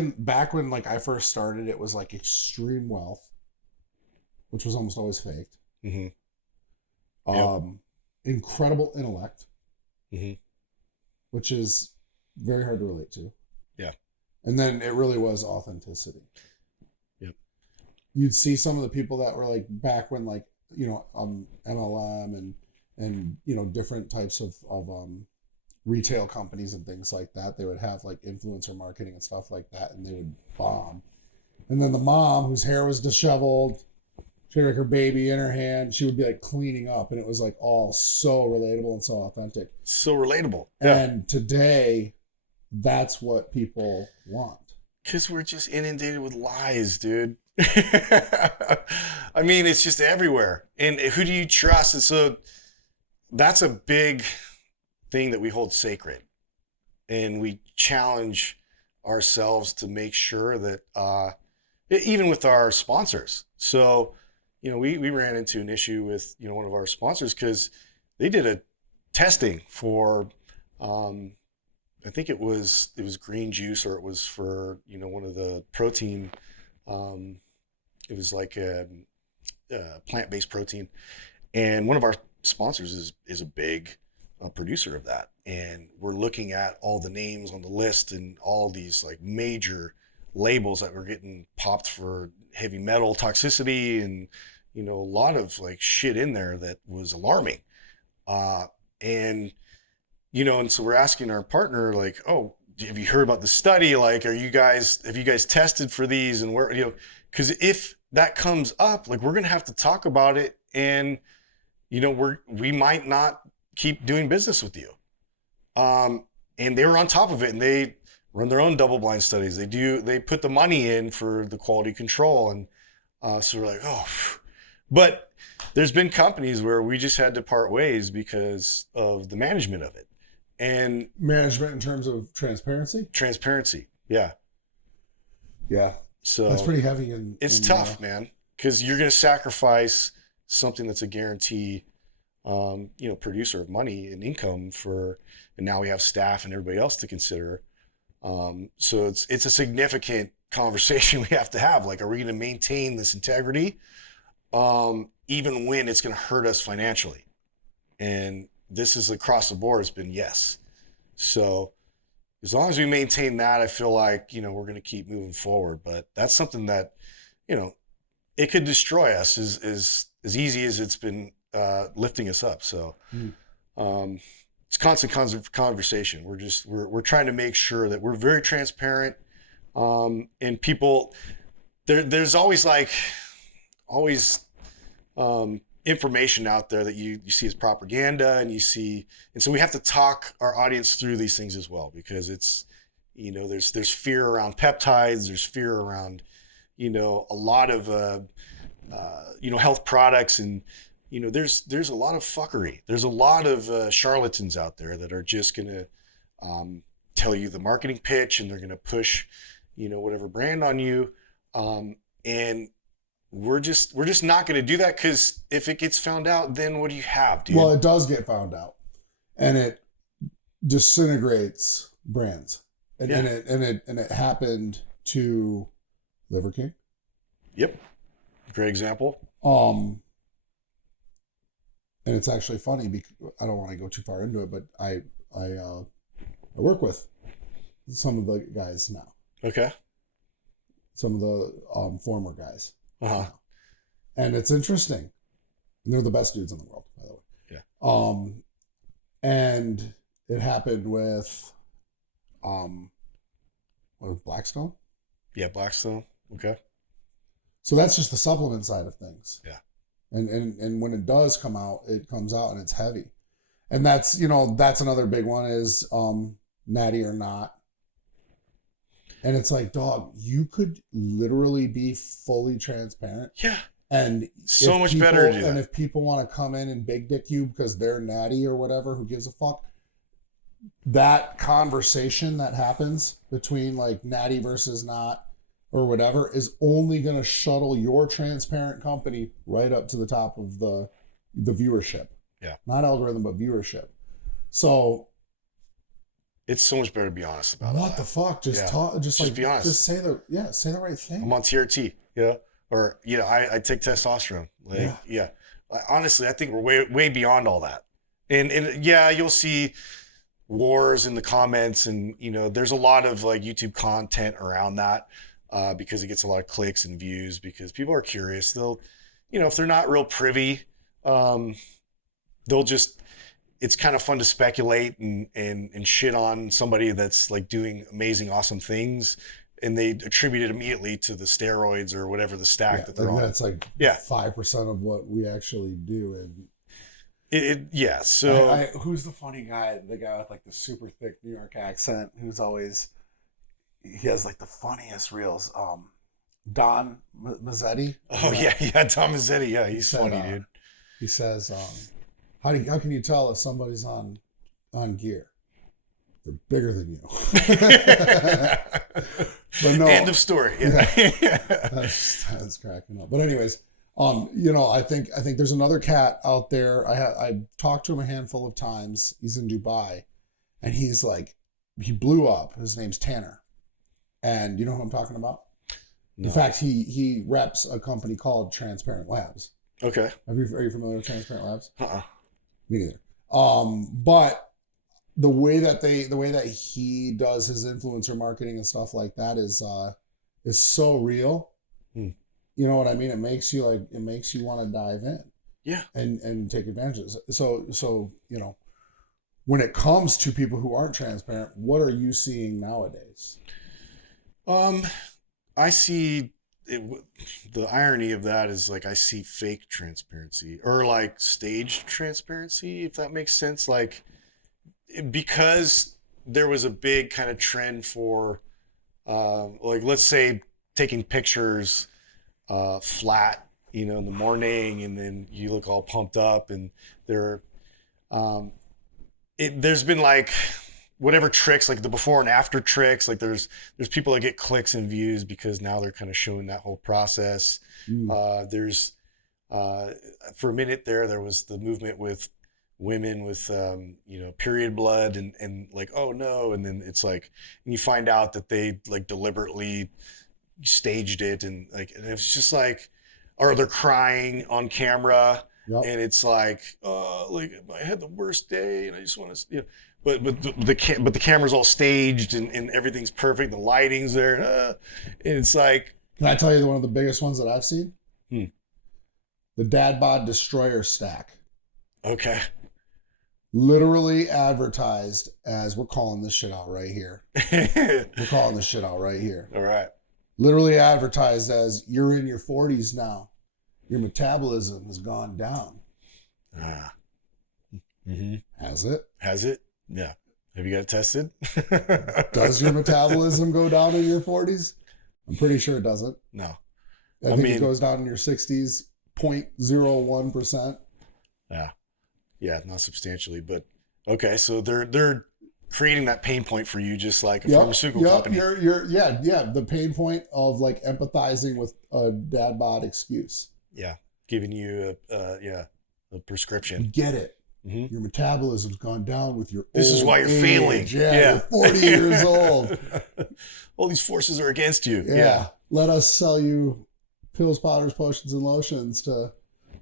when like I first started, it was like extreme wealth, which was almost always faked. Mm-hmm. Incredible intellect, mm-hmm. which is very hard to relate to. Yeah. And then it really was authenticity. Yep. You'd see some of the people that were like back when like, you know, MLM and you know, different types of retail companies and things like that. They would have like influencer marketing and stuff like that, and they would bomb. And then the mom, whose hair was disheveled, she had like her baby in her hand, she would be like cleaning up, and it was like all so relatable and so authentic. So relatable. Yeah. And today, that's what people want. Because we're just inundated with lies, dude. I mean, it's just everywhere. And who do you trust? And so that's a big thing that we hold sacred. And we challenge ourselves to make sure that, even with our sponsors. So, you know, we ran into an issue with, you know, one of our sponsors because they did a testing for, I think it was green juice, or it was for, you know, one of the protein, it was like a plant-based protein. And one of our sponsors is a big producer of that. And we're looking at all the names on the list and all these like major labels that were getting popped for heavy metal toxicity and, you know, a lot of like shit in there that was alarming. And, you know, and so we're asking our partner, like, oh, have you heard about the study? Like, have you guys tested for these? And where, you know, because if that comes up, like, we're going to have to talk about it. And, you know, we might not keep doing business with you. And they were on top of it, and they run their own double blind studies. They put the money in for the quality control. And so we're like, oh, but there's been companies where we just had to part ways because of the management of it. And management in terms of transparency. Yeah. So that's pretty heavy. It's tough, man, because you're going to sacrifice something that's a guarantee, you know, producer of money and income and now we have staff and everybody else to consider. So it's a significant conversation we have to have. Like, are we going to maintain this integrity, even when it's going to hurt us financially? And this is across the board. It's been yes. So as long as we maintain that, I feel like, you know, we're going to keep moving forward. But that's something that, you know, it could destroy us as easy as it's been lifting us up. So it's constant conversation. We're trying to make sure that we're very transparent. And people, there's always information out there that you see as propaganda, and so we have to talk our audience through these things as well, because it's, you know, there's fear around peptides, there's fear around, you know, a lot of you know, health products, and, you know, there's a lot of fuckery. There's a lot of charlatans out there that are just gonna tell you the marketing pitch, and they're gonna push, you know, whatever brand on you, and we're just not going to do that, because if it gets found out, then what do you have, dude? Well, it does get found out, and it disintegrates brands. And it happened to Liver King. Yep. Great example. And it's actually funny because I don't want to go too far into it, but I work with some of the guys now. Okay. Some of the former guys. Uh-huh. And it's interesting. And they're the best dudes in the world, by the way. Yeah. And it happened with Blackstone. Yeah, Blackstone. Okay. So that's just the supplement side of things. Yeah. And when it does come out, it comes out and it's heavy. And that's, that's another big one is natty or not. And it's like, dog, you could literally be fully transparent. Yeah. And so much better to do that. And if people want to come in and big dick you because they're natty or whatever, who gives a fuck? That conversation that happens between like natty versus not or whatever is only going to shuttle your transparent company right up to the top of the viewership. Yeah. Not algorithm, but viewership. So it's so much better to be honest about what the fuck? Just talk. Just be honest. Just say the right thing. I'm on TRT. Yeah. Or I take testosterone. Honestly, I think we're way beyond all that. And yeah, you'll see wars in the comments, and there's a lot of like YouTube content around that because it gets a lot of clicks and views because people are curious. They'll, if they're not real privy, they'll just. It's kind of fun to speculate and shit on somebody that's like doing amazing, awesome things. And they attribute it immediately to the steroids or whatever the stack that they're on. That's like 5% of what we actually do. And So who's the funny guy? The guy with like the super thick New York accent, he has like the funniest reels. Don Mazzetti. Oh yeah, Don Mazzetti. Yeah, he's funny, dude. He says, how can you tell if somebody's on gear? They're bigger than you. But no, end of story. Yeah. That's cracking up. But anyways, I think there's another cat out there. I talked to him a handful of times. He's in Dubai, and he blew up. His name's Tanner, and you know who I'm talking about? No. In fact, he reps a company called Transparent Labs. Okay. Are you familiar with Transparent Labs? Me neither. But the way that he does his influencer marketing and stuff like that is so real. You know what I mean? It makes you want to dive in. Yeah. And take advantage of it. So when it comes to people who aren't transparent, what are you seeing nowadays? I see the irony of that is like I see fake transparency or like staged transparency, if that makes sense. Like, because there was a big kind of trend for let's say taking pictures flat, in the morning, and then you look all pumped up, and there's been like whatever tricks, like the before and after tricks, like there's people that get clicks and views because now they're kind of showing that whole process. There's for a minute there was the movement with women with period blood and like, oh no, and then it's like, and you find out that they like deliberately staged it, and it's just like, or they're crying on camera. Yep. And it's like, like I had the worst day and I just want to, but the camera's all staged and everything's perfect, the lighting's there, and it's like, can I tell you one of the biggest ones that I've seen? The Dad Bod Destroyer stack. Okay. Literally advertised as, we're calling this shit out right here. We're calling this shit out right here. All right. Literally advertised as, you're in your 40s now. Your metabolism has gone down. Mm-hmm. Has it? Has it? Yeah. Have you got it tested? Does your metabolism go down in your 40s? I'm pretty sure it doesn't. No. I think it goes down in your 60s, 0.01%. Yeah. Yeah, not substantially, but okay. So they're creating that pain point for you, just like a pharmaceutical company. The pain point of like empathizing with a dad bod excuse. Yeah, giving you a prescription. Get it. Your metabolism's gone down with your This is old why you're age. failing. Yeah, you're 40 years old. All these forces are against you. Yeah. Let us sell you pills, powders, potions, and lotions to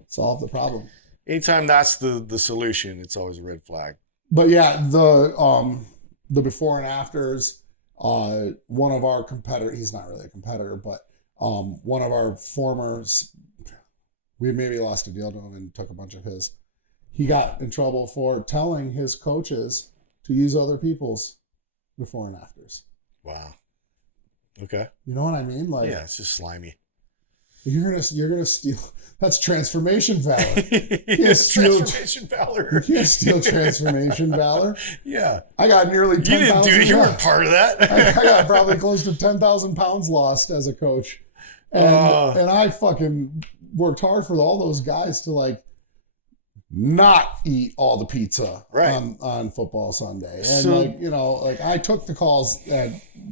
solve the problem. Anytime that's the solution, it's always a red flag. But yeah, the before and afters, one of our competitor, he's not really a competitor, but one of our former, we maybe lost a deal to him and took a bunch of his. He got in trouble for telling his coaches to use other people's before and afters. Wow. Okay. You know what I mean? Like, yeah, it's just slimy. You're gonna steal. That's transformation valor. Transformation valor. You can't steal transformation valor. Yeah. I got nearly 10,000. You didn't do it. You weren't part of that. I got probably close to 10,000 pounds lost as a coach, and I fucking worked hard for all those guys to like not eat all the pizza on football Sunday, and so, I took the calls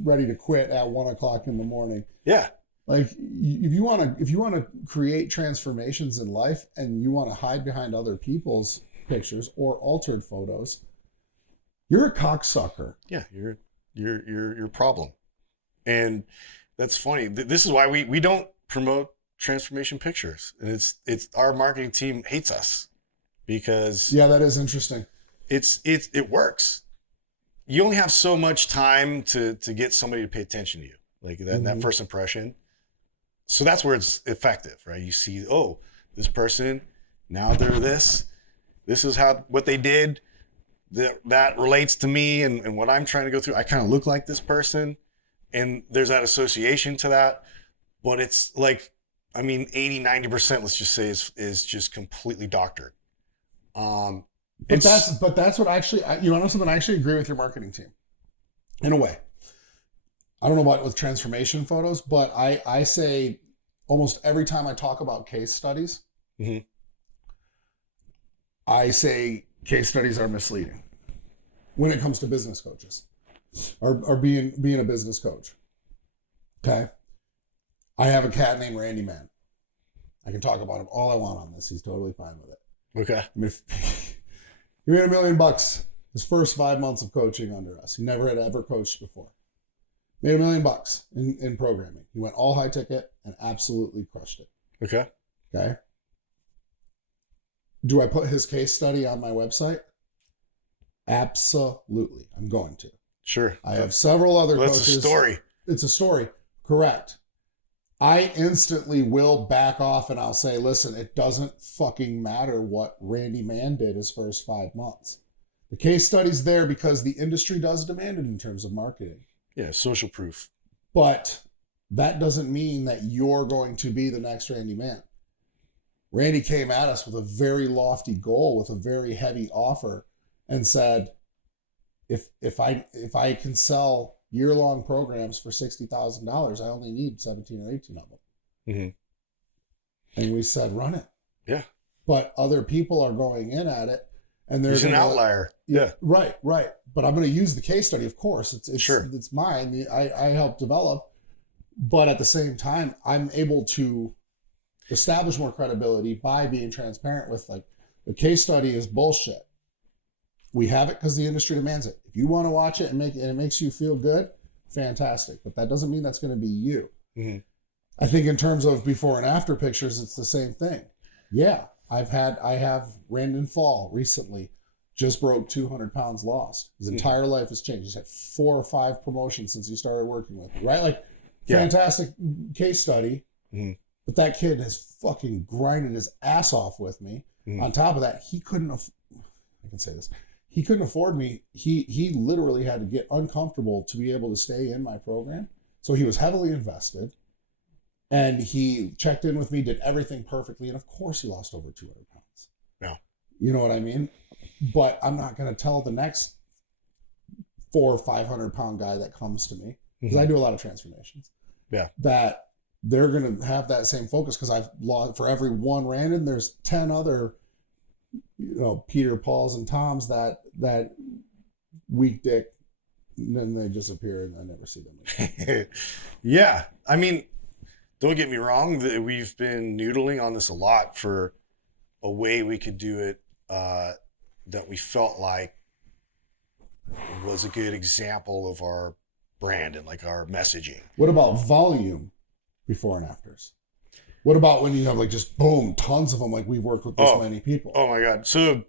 ready to quit at 1:00 in the morning. Yeah. Like if you want to create transformations in life and you want to hide behind other people's pictures or altered photos, you're a cocksucker. Yeah, you're a problem. And that's funny. This is why we don't promote transformation pictures. And it's our marketing team hates us because that is interesting. It works. You only have so much time to get somebody to pay attention to you. Like that first impression. So that's where it's effective, right? You see, oh, this person, now they're this. This is what they did. That relates to me and what I'm trying to go through. I kind of look like this person. And there's that association to that. But it's like, 80-90%, let's just say, is just completely doctored. But that's what actually, you know something, I actually agree with your marketing team in a way. I don't know about with transformation photos, but I say almost every time I talk about case studies, I say case studies are misleading when it comes to business coaches or being a business coach. Okay. I have a cat named Randy Man. I can talk about him all I want on this. He's totally fine with it. Okay. He made $1 million his first 5 months of coaching under us. He never had ever coached before. Made $1 million in programming. He went all high ticket and absolutely crushed it. Okay. Do I put his case study on my website? Absolutely. I'm going to. Sure. I have several other coaches. It's a story. It's a story. Correct. I instantly will back off and I'll say, listen, it doesn't fucking matter what Randy Mann did his first 5 months. The case study's there because the industry does demand it in terms of marketing. Yeah, social proof. But that doesn't mean that you're going to be the next Randy Mann. Randy came at us with a very lofty goal, with a very heavy offer, and said, if I can sell year-long programs for $60,000, I only need 17 or 18 of them. And we said, run it. Yeah. But other people are going in at it. And there's an outlier. Yeah. Right. But I'm going to use the case study, of course. It's mine. I helped develop. But at the same time, I'm able to establish more credibility by being transparent with, like, the case study is bullshit. We have it because the industry demands it. If you want to watch it and it makes you feel good, fantastic. But that doesn't mean that's going to be you. I think in terms of before and after pictures, it's the same thing. Yeah. I have Randon Fall recently, just broke 200 pounds lost. His entire life has changed. He's had 4 or 5 promotions since he started working with me, right? Like, fantastic case study. But that kid has fucking grinded his ass off with me. On top of that, he couldn't afford me. He literally had to get uncomfortable to be able to stay in my program. So he was heavily invested. And he checked in with me, did everything perfectly. And of course he lost over 200 pounds. Yeah. You know what I mean? But I'm not going to tell the next 400 or 500 pound guy that comes to me, because I do a lot of transformations. Yeah. That they're going to have that same focus, because I've lost, for every one Randon, there's 10 other, Peter, Pauls, and Toms that weak dick, and then they disappear and I never see them again. Yeah. Don't get me wrong, we've been noodling on this a lot for a way we could do it that we felt like was a good example of our brand and like our messaging. What about volume before and afters? What about when you have like just boom, tons of them, like we've worked with this many people? Oh my God. So,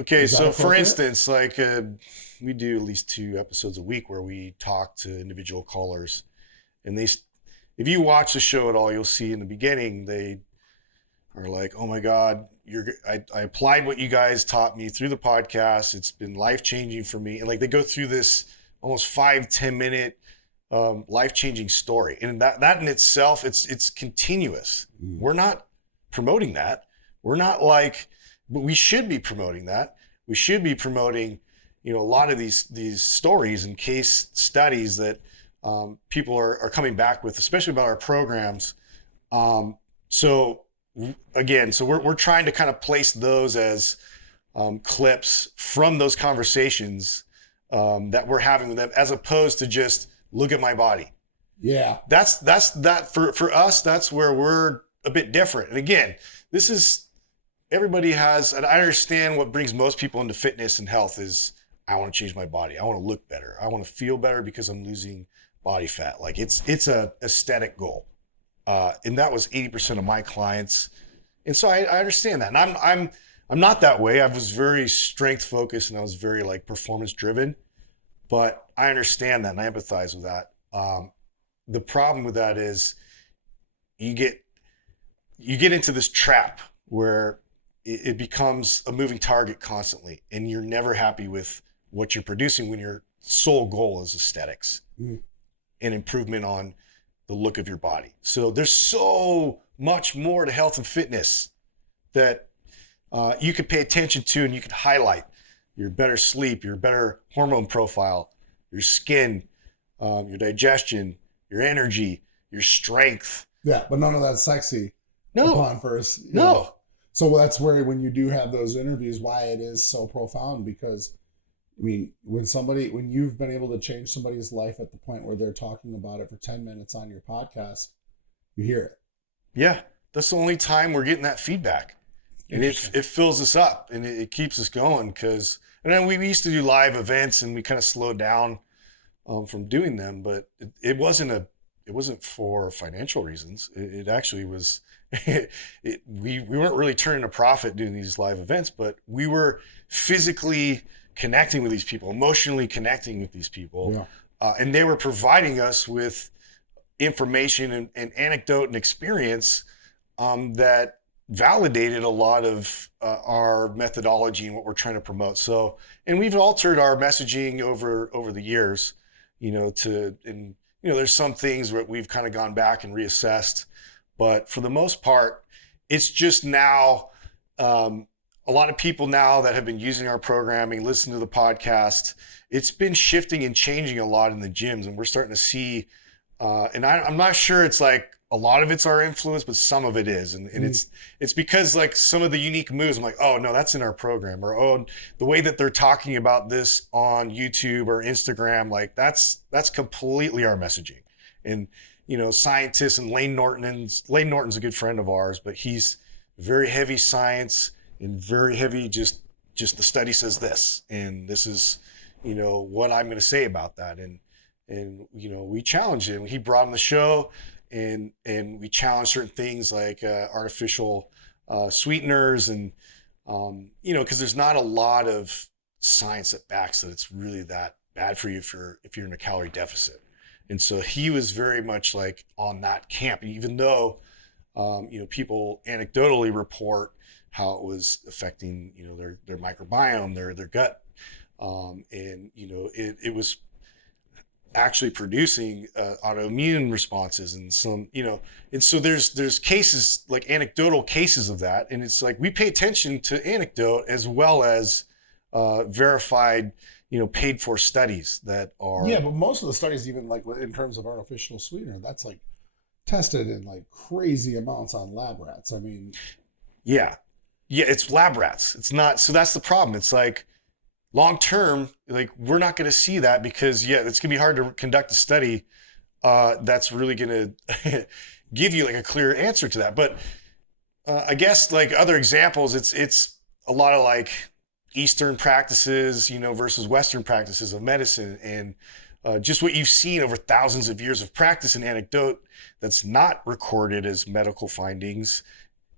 okay. So for appropriate? instance, like we do at least 2 episodes a week where we talk to individual callers, and if you watch the show at all, you'll see in the beginning, they are like, oh my God, I applied what you guys taught me through the podcast. It's been life-changing for me. And like, they go through this almost 5-10 minute life-changing story. And that in itself, it's continuous. We're not promoting that. We're not like, but we should be promoting that. We should be promoting, a lot of these stories and case studies that people are coming back with, especially about our programs. So we're trying to kind of place those as clips from those conversations that we're having with them, as opposed to just look at my body. Yeah. That's for us, that's where we're a bit different. And again, everybody has, and I understand what brings most people into fitness and health is, I want to change my body. I want to look better. I want to feel better because I'm losing body fat. Like it's a aesthetic goal. And that was 80% of my clients. And so I understand that. And I'm not that way. I was very strength focused and I was very like performance driven, but I understand that and I empathize with that. The problem with that is you get into this trap where it becomes a moving target constantly, and you're never happy with what you're producing when your sole goal is aesthetics and improvement on the look of your body. So there's so much more to health and fitness that you could pay attention to, and you could highlight your better sleep, your better hormone profile, your skin, your digestion, your energy, your strength. Yeah, but none of that's sexy. No. Upon first. No. So that's where, when you do have those interviews, why it is so profound, because I mean, when you've been able to change somebody's life at the point where they're talking about it for 10 minutes on your podcast, you hear it. Yeah. That's the only time we're getting that feedback. And it fills us up and it keeps us going, and then we used to do live events and we kind of slowed down from doing them, but it wasn't for financial reasons. It actually was, we weren't really turning a profit doing these live events, but we were physically connecting with these people, emotionally connecting with these people. Yeah. And they were providing us with information and anecdote and experience that validated a lot of our methodology and what we're trying to promote. So, and we've altered our messaging over the years, there's some things where we've kind of gone back and reassessed, but for the most part, it's just now, a lot of people now that have been using our programming, listen to the podcast, it's been shifting and changing a lot in the gyms, and we're starting to see, and I'm not sure it's like a lot of it's our influence, but some of it is. And it's because like some of the unique moves, I'm like, oh no, that's in our program, or, oh, the way that they're talking about this on YouTube or Instagram, like that's completely our messaging. And, scientists and Lane Norton's a good friend of ours, but he's very heavy science and very heavy, just the study says this, and this is, what I'm going to say about that. And, we challenged him. He brought him the show, and we challenged certain things like artificial sweeteners, and because there's not a lot of science that backs that it's really that bad for you if you're in a calorie deficit. And so he was very much like on that camp, even though people anecdotally report how it was affecting their microbiome, their gut, and it was actually producing autoimmune responses and some, and so there's cases, like anecdotal cases of that. And it's like, we pay attention to anecdote as well as verified, paid for studies that are. Yeah, but most of the studies, even like in terms of artificial sweetener, that's like tested in like crazy amounts on lab rats. I mean. Yeah, it's lab rats. It's not, so that's the problem. It's like, long term, like we're not going to see that because it's going to be hard to conduct a study that's really going to give you like a clear answer to that. But I guess like other examples, it's a lot of like Eastern practices, versus Western practices of medicine, and just what you've seen over thousands of years of practice and anecdote that's not recorded as medical findings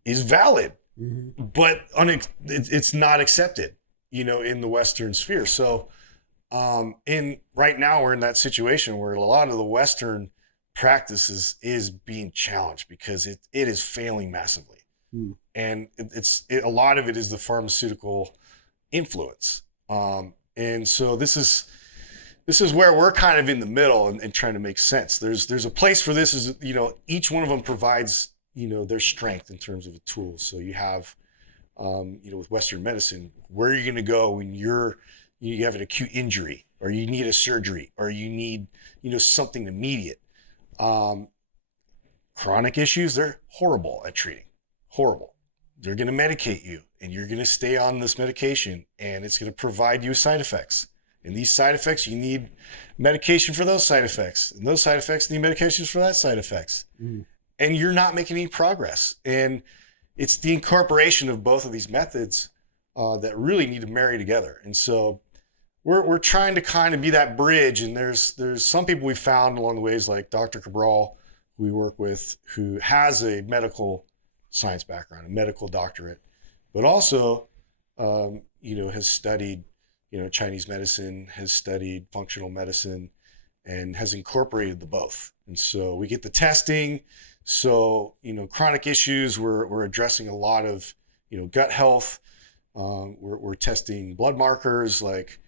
is valid, but it's not accepted, in the Western sphere. So, right now we're in that situation where a lot of the Western practices is being challenged because it is failing massively. And a lot of it is the pharmaceutical influence. And so this is where we're kind of in the middle and trying to make sense. There's a place for this, is, each one of them provides, their strength in terms of the tools. So you have, with Western medicine, where are you going to go when you have an acute injury, or you need a surgery, or you need, something immediate. Chronic issues, they're horrible at treating. Horrible. They're going to medicate you, and you're going to stay on this medication, and it's going to provide you side effects. And these side effects, you need medication for those side effects. And those side effects need medications for that side effects. And you're not making any progress. And it's the incorporation of both of these methods that really need to marry together. And so we're trying to kind of be that bridge. And there's some people we found along the ways, like Dr. Cabral, who we work with, who has a medical science background, a medical doctorate, but also, has studied, Chinese medicine, has studied functional medicine, and has incorporated the both. And so we get the testing. So, chronic issues, we're addressing a lot of, gut health. We're testing blood markers, like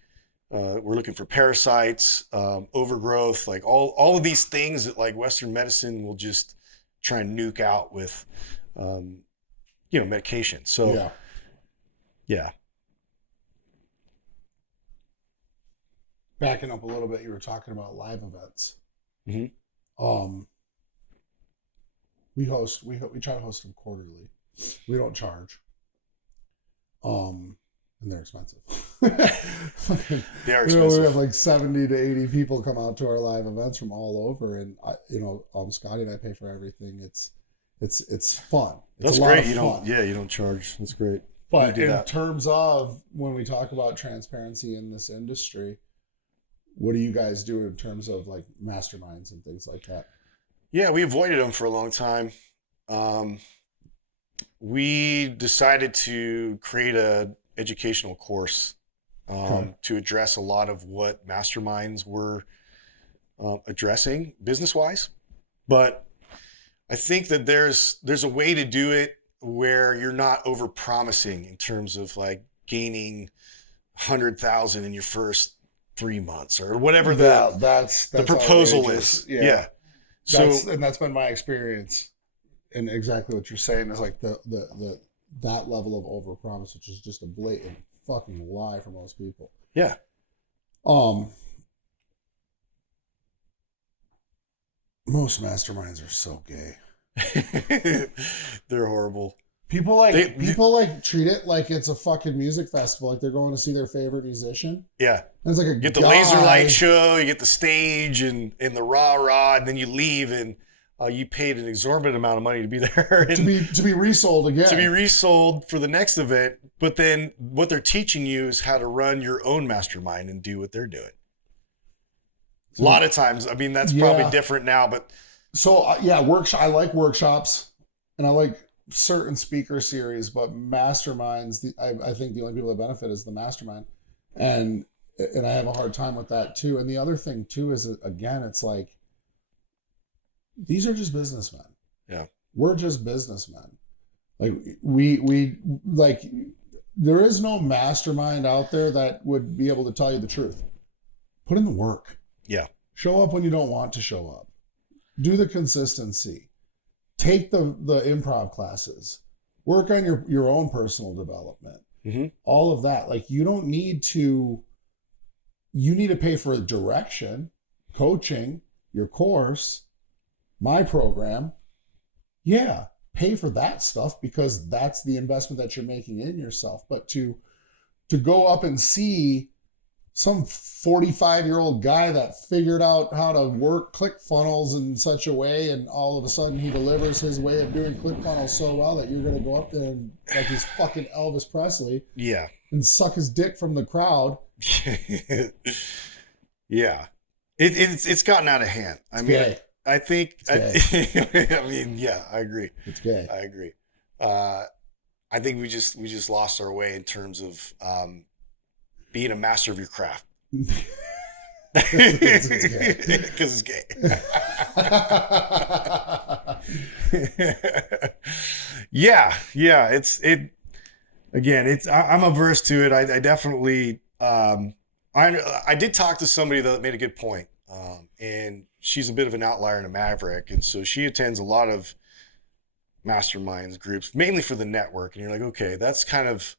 we're looking for parasites, overgrowth, like all of these things that, like, Western medicine will just try and nuke out with, medication. So, yeah. Backing up a little bit, you were talking about live events. We try to host them quarterly. We don't charge. And they're expensive. They are expensive. We have like 70 to 80 people come out to our live events from all over, and Scotty and I pay for everything. It's fun. It's That's great. You don't charge. That's great. But in terms of when we talk about transparency in this industry, what do you guys do in terms of, like, masterminds and things like that? Yeah, we avoided them for a long time. We decided to create a educational course to address a lot of what masterminds were addressing business-wise. But I think that there's a way to do it where you're not over-promising in terms of, like, gaining 100,000 in your first 3 months or whatever that's the proposal outrageous. is. Yeah. And that's been my experience. And exactly what you're saying is, like, that level of overpromise, which is just a blatant fucking lie for most people. Yeah. Most masterminds are so gay. They're horrible. People treat it like it's a fucking music festival, like they're going to see their favorite musician. Yeah. And it's like you get the laser light show, you get the stage and the rah-rah, and then you leave, and you paid an exorbitant amount of money to be there. And to be resold again. To be resold for the next event. But then what they're teaching you is how to run your own mastermind and do what they're doing. A lot of times, I mean, that's probably different now, but. So, I like workshops, and I like certain speaker series, but masterminds, I think the only people that benefit is the mastermind. And I have a hard time with that too. And the other thing too is, again, it's like, these are just businessmen. Yeah. We're just businessmen. Like we like, there is no mastermind out there that would be able to tell you the truth. Put in the work. Yeah. Show up when you don't want to show up. Do the consistency. Take the improv classes. Work on your own personal development. Mm-hmm. All of that. Like, you need to pay for direction, coaching, your course, my program. Yeah, pay for that stuff, because that's the investment that you're making in yourself. But to go up and see some 45-year-old guy that figured out how to work ClickFunnels in such a way, and all of a sudden he delivers his way of doing ClickFunnels so well that you're going to go up there and, like, he's fucking Elvis Presley. Yeah. and suck his dick from the crowd. Yeah, it's gotten out of hand. It's gay. I think. I mean, yeah, I agree. It's gay. I agree. I think we just lost our way in terms of being a master of your craft. Because it's gay. Yeah. I'm averse to it. I definitely. I did talk to somebody that made a good point, and she's a bit of an outlier and a maverick, and so she attends a lot of masterminds groups, mainly for the network. And you're like, okay, that's kind of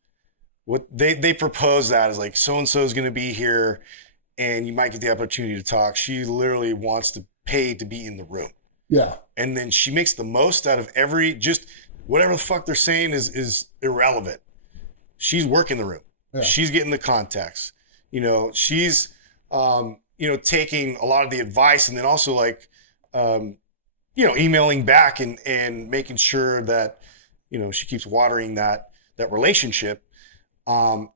what they propose that as like so and so is going to be here, and you might get the opportunity to talk. She literally wants to pay to be in the room. Yeah. And then she makes the most out of just whatever the fuck they're saying is irrelevant. She's working the room. Yeah. She's getting the context. She's taking a lot of the advice, and then also like emailing back and making sure that she keeps watering that relationship, and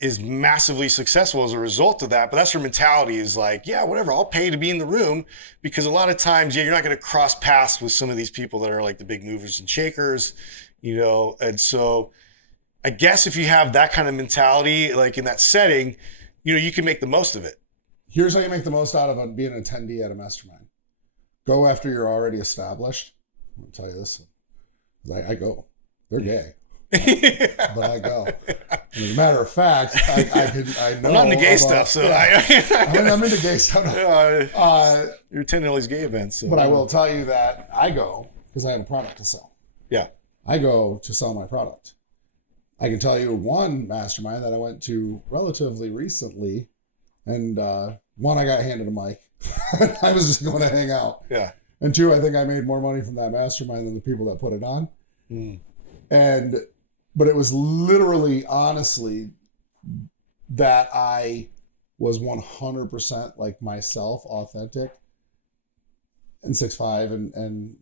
is massively successful as a result of that. But that's her mentality, is like, yeah, whatever, I'll pay to be in the room, because a lot of times, you're not going to cross paths with some of these people that are like the big movers and shakers, and so I guess if you have that kind of mentality, like in that setting, you can make the most of it. Here's how you make the most out of being an attendee at a mastermind. Go after you're already established. I'm going to tell you this. I go. They're gay. But I go. And as a matter of fact, I know. I'm not into gay stuff, so I'm into gay stuff. You're attending all these gay events. So. But I will tell you that I go because I have a product to sell. Yeah. I go to sell my product. I can tell you one mastermind that I went to relatively recently, and one, I got handed a mic. I was just going to hang out. Yeah. And two, I think I made more money from that mastermind than the people that put it on. But it was literally, honestly, that I was 100% like myself, authentic, and 6'5", and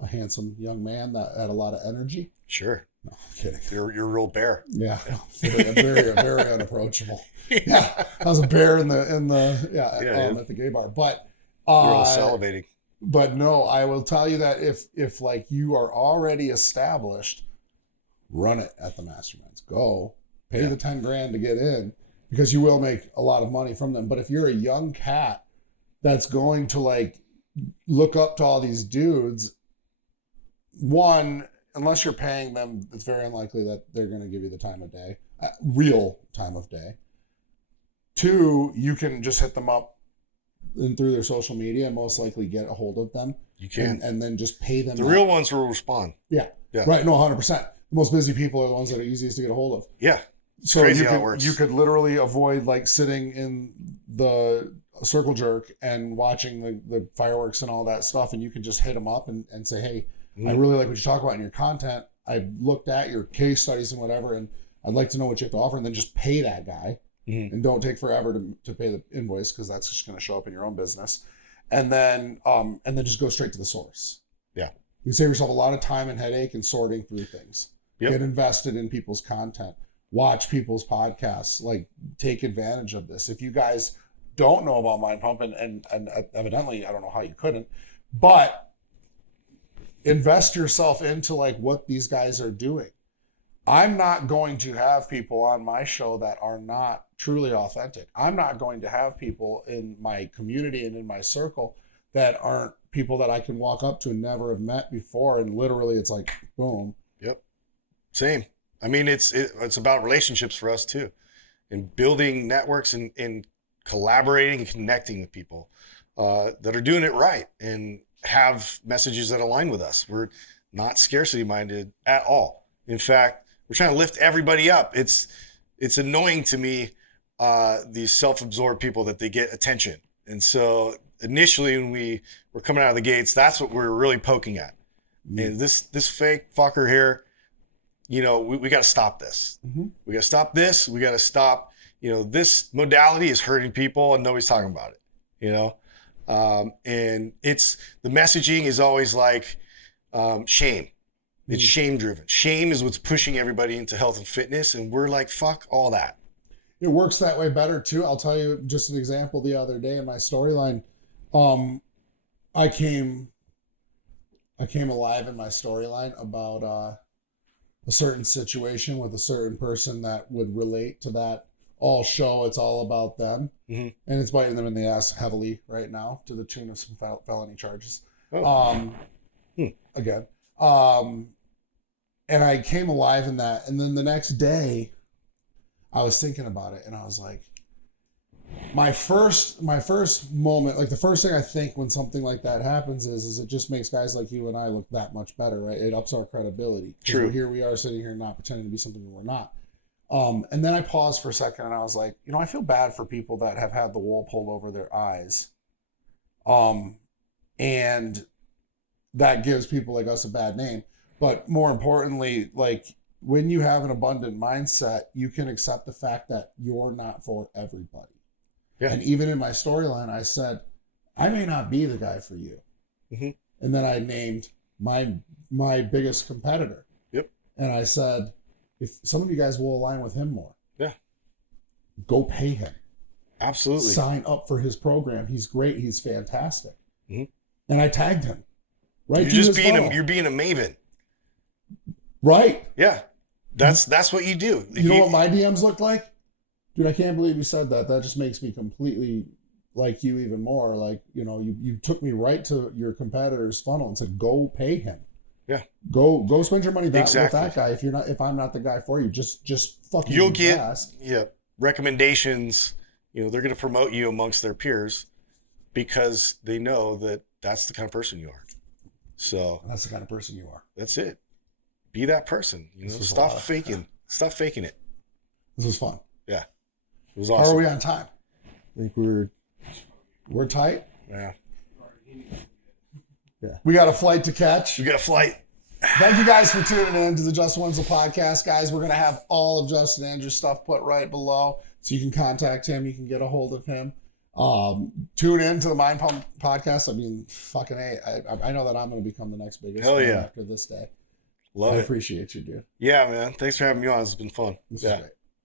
a handsome young man that had a lot of energy. Sure. No, I'm kidding. You're a real bear. Yeah, very unapproachable. Yeah, I was a bear at the gay bar, but you're all salivating. But no, I will tell you that if like you are already established, run it at the masterminds. Go pay the $10,000 to get in, because you will make a lot of money from them. But if you're a young cat that's going to like look up to all these dudes, one, unless you're paying them, it's very unlikely that they're going to give you the time of day, real time of day. Two, you can just hit them up and through their social media and most likely get a hold of them. You can. And then just pay them. The real ones will respond. Yeah. Right. No, 100%. The most busy people are the ones that are easiest to get a hold of. Yeah. So crazy how it works. You could literally avoid like sitting in the circle jerk and watching the fireworks and all that stuff. And you can just hit them up and say, hey, I really like what you talk about in your content. I looked at your case studies and whatever, and I'd like to know what you have to offer, and then just pay that guy. And don't take forever to pay the invoice, because that's just going to show up in your own business. And then just go straight to the source. Yeah. You save yourself a lot of time and headache in sorting through things. Yep. Get invested in people's content. Watch people's podcasts. Like, take advantage of this. If you guys don't know about Mind Pump, and evidently, I don't know how you couldn't, but invest yourself into like what these guys are doing. I'm not going to have people on my show that are not truly authentic. I'm not going to have people in my community and in my circle that aren't people that I can walk up to and never have met before. And literally it's like, boom. Yep. Same. I mean, it's about relationships for us too, and building networks and collaborating and connecting with people that are doing it right and have messages that align with us. We're not scarcity minded at all. In fact, we're trying to lift everybody up. It's annoying to me, these self-absorbed people, that they get attention. And so initially when we were coming out of the gates, that's what we're really poking at. And this fake fucker here, we got to stop this. We got to stop this. We got to stop, this modality is hurting people and nobody's talking about it, and the messaging is always like, shame. It's shame driven. Shame is what's pushing everybody into health and fitness. And we're like, fuck all that. It works that way better too. I'll tell you just an example the other day in my storyline. I came alive in my storyline about a certain situation with a certain person that would relate to that all show. It's all about them. Mm-hmm. And it's biting them in the ass heavily right now to the tune of some felony charges. Oh. Again. And I came alive in that. And then the next day I was thinking about it and I was like, my first moment, like the first thing I think when something like that happens is it just makes guys like you and I look that much better, right? It ups our credibility. True. Here we are sitting here not pretending to be something we're not. And then I paused for a second and I was like, I feel bad for people that have had the wool pulled over their eyes. And that gives people like us a bad name. But more importantly, like when you have an abundant mindset, you can accept the fact that you're not for everybody. Yeah. And even in my storyline, I said, I may not be the guy for you. Mm-hmm. And then I named my biggest competitor. Yep. And I said, if some of you guys will align with him more, yeah, go pay him. Absolutely. Sign up for his program. He's great. He's fantastic. Mm-hmm. And I tagged him. Right. You're being a maven. Right. Yeah. That's what you do. You know what my DMs looked like? Dude, I can't believe you said that. That just makes me completely like you even more. Like, you took me right to your competitor's funnel and said, go pay him. Yeah. Go spend your money with Exactly. that guy. If I'm not the guy for you, just fucking you'll get fast. recommendations. They're going to promote you amongst their peers because they know that that's the kind of person you are. So that's the kind of person you are. That's it. Be that person. Stop faking. Stop faking it. This was fun. Yeah. It was awesome. How are we on time? I think we're tight. Yeah. Yeah. We got a flight to catch. We got a flight. Thank you guys for tuning in to the Justin Wenzel Podcast. Guys, we're going to have all of Justin Andrews' stuff put right below so you can contact him. You can get a hold of him. Tune in to the Mind Pump Podcast. I mean, fucking A. I know that I'm going to become the next biggest Hell fan yeah. after this day. Love I it. appreciate you, dude. Yeah, man. Thanks for having me on. It's been fun. This is great.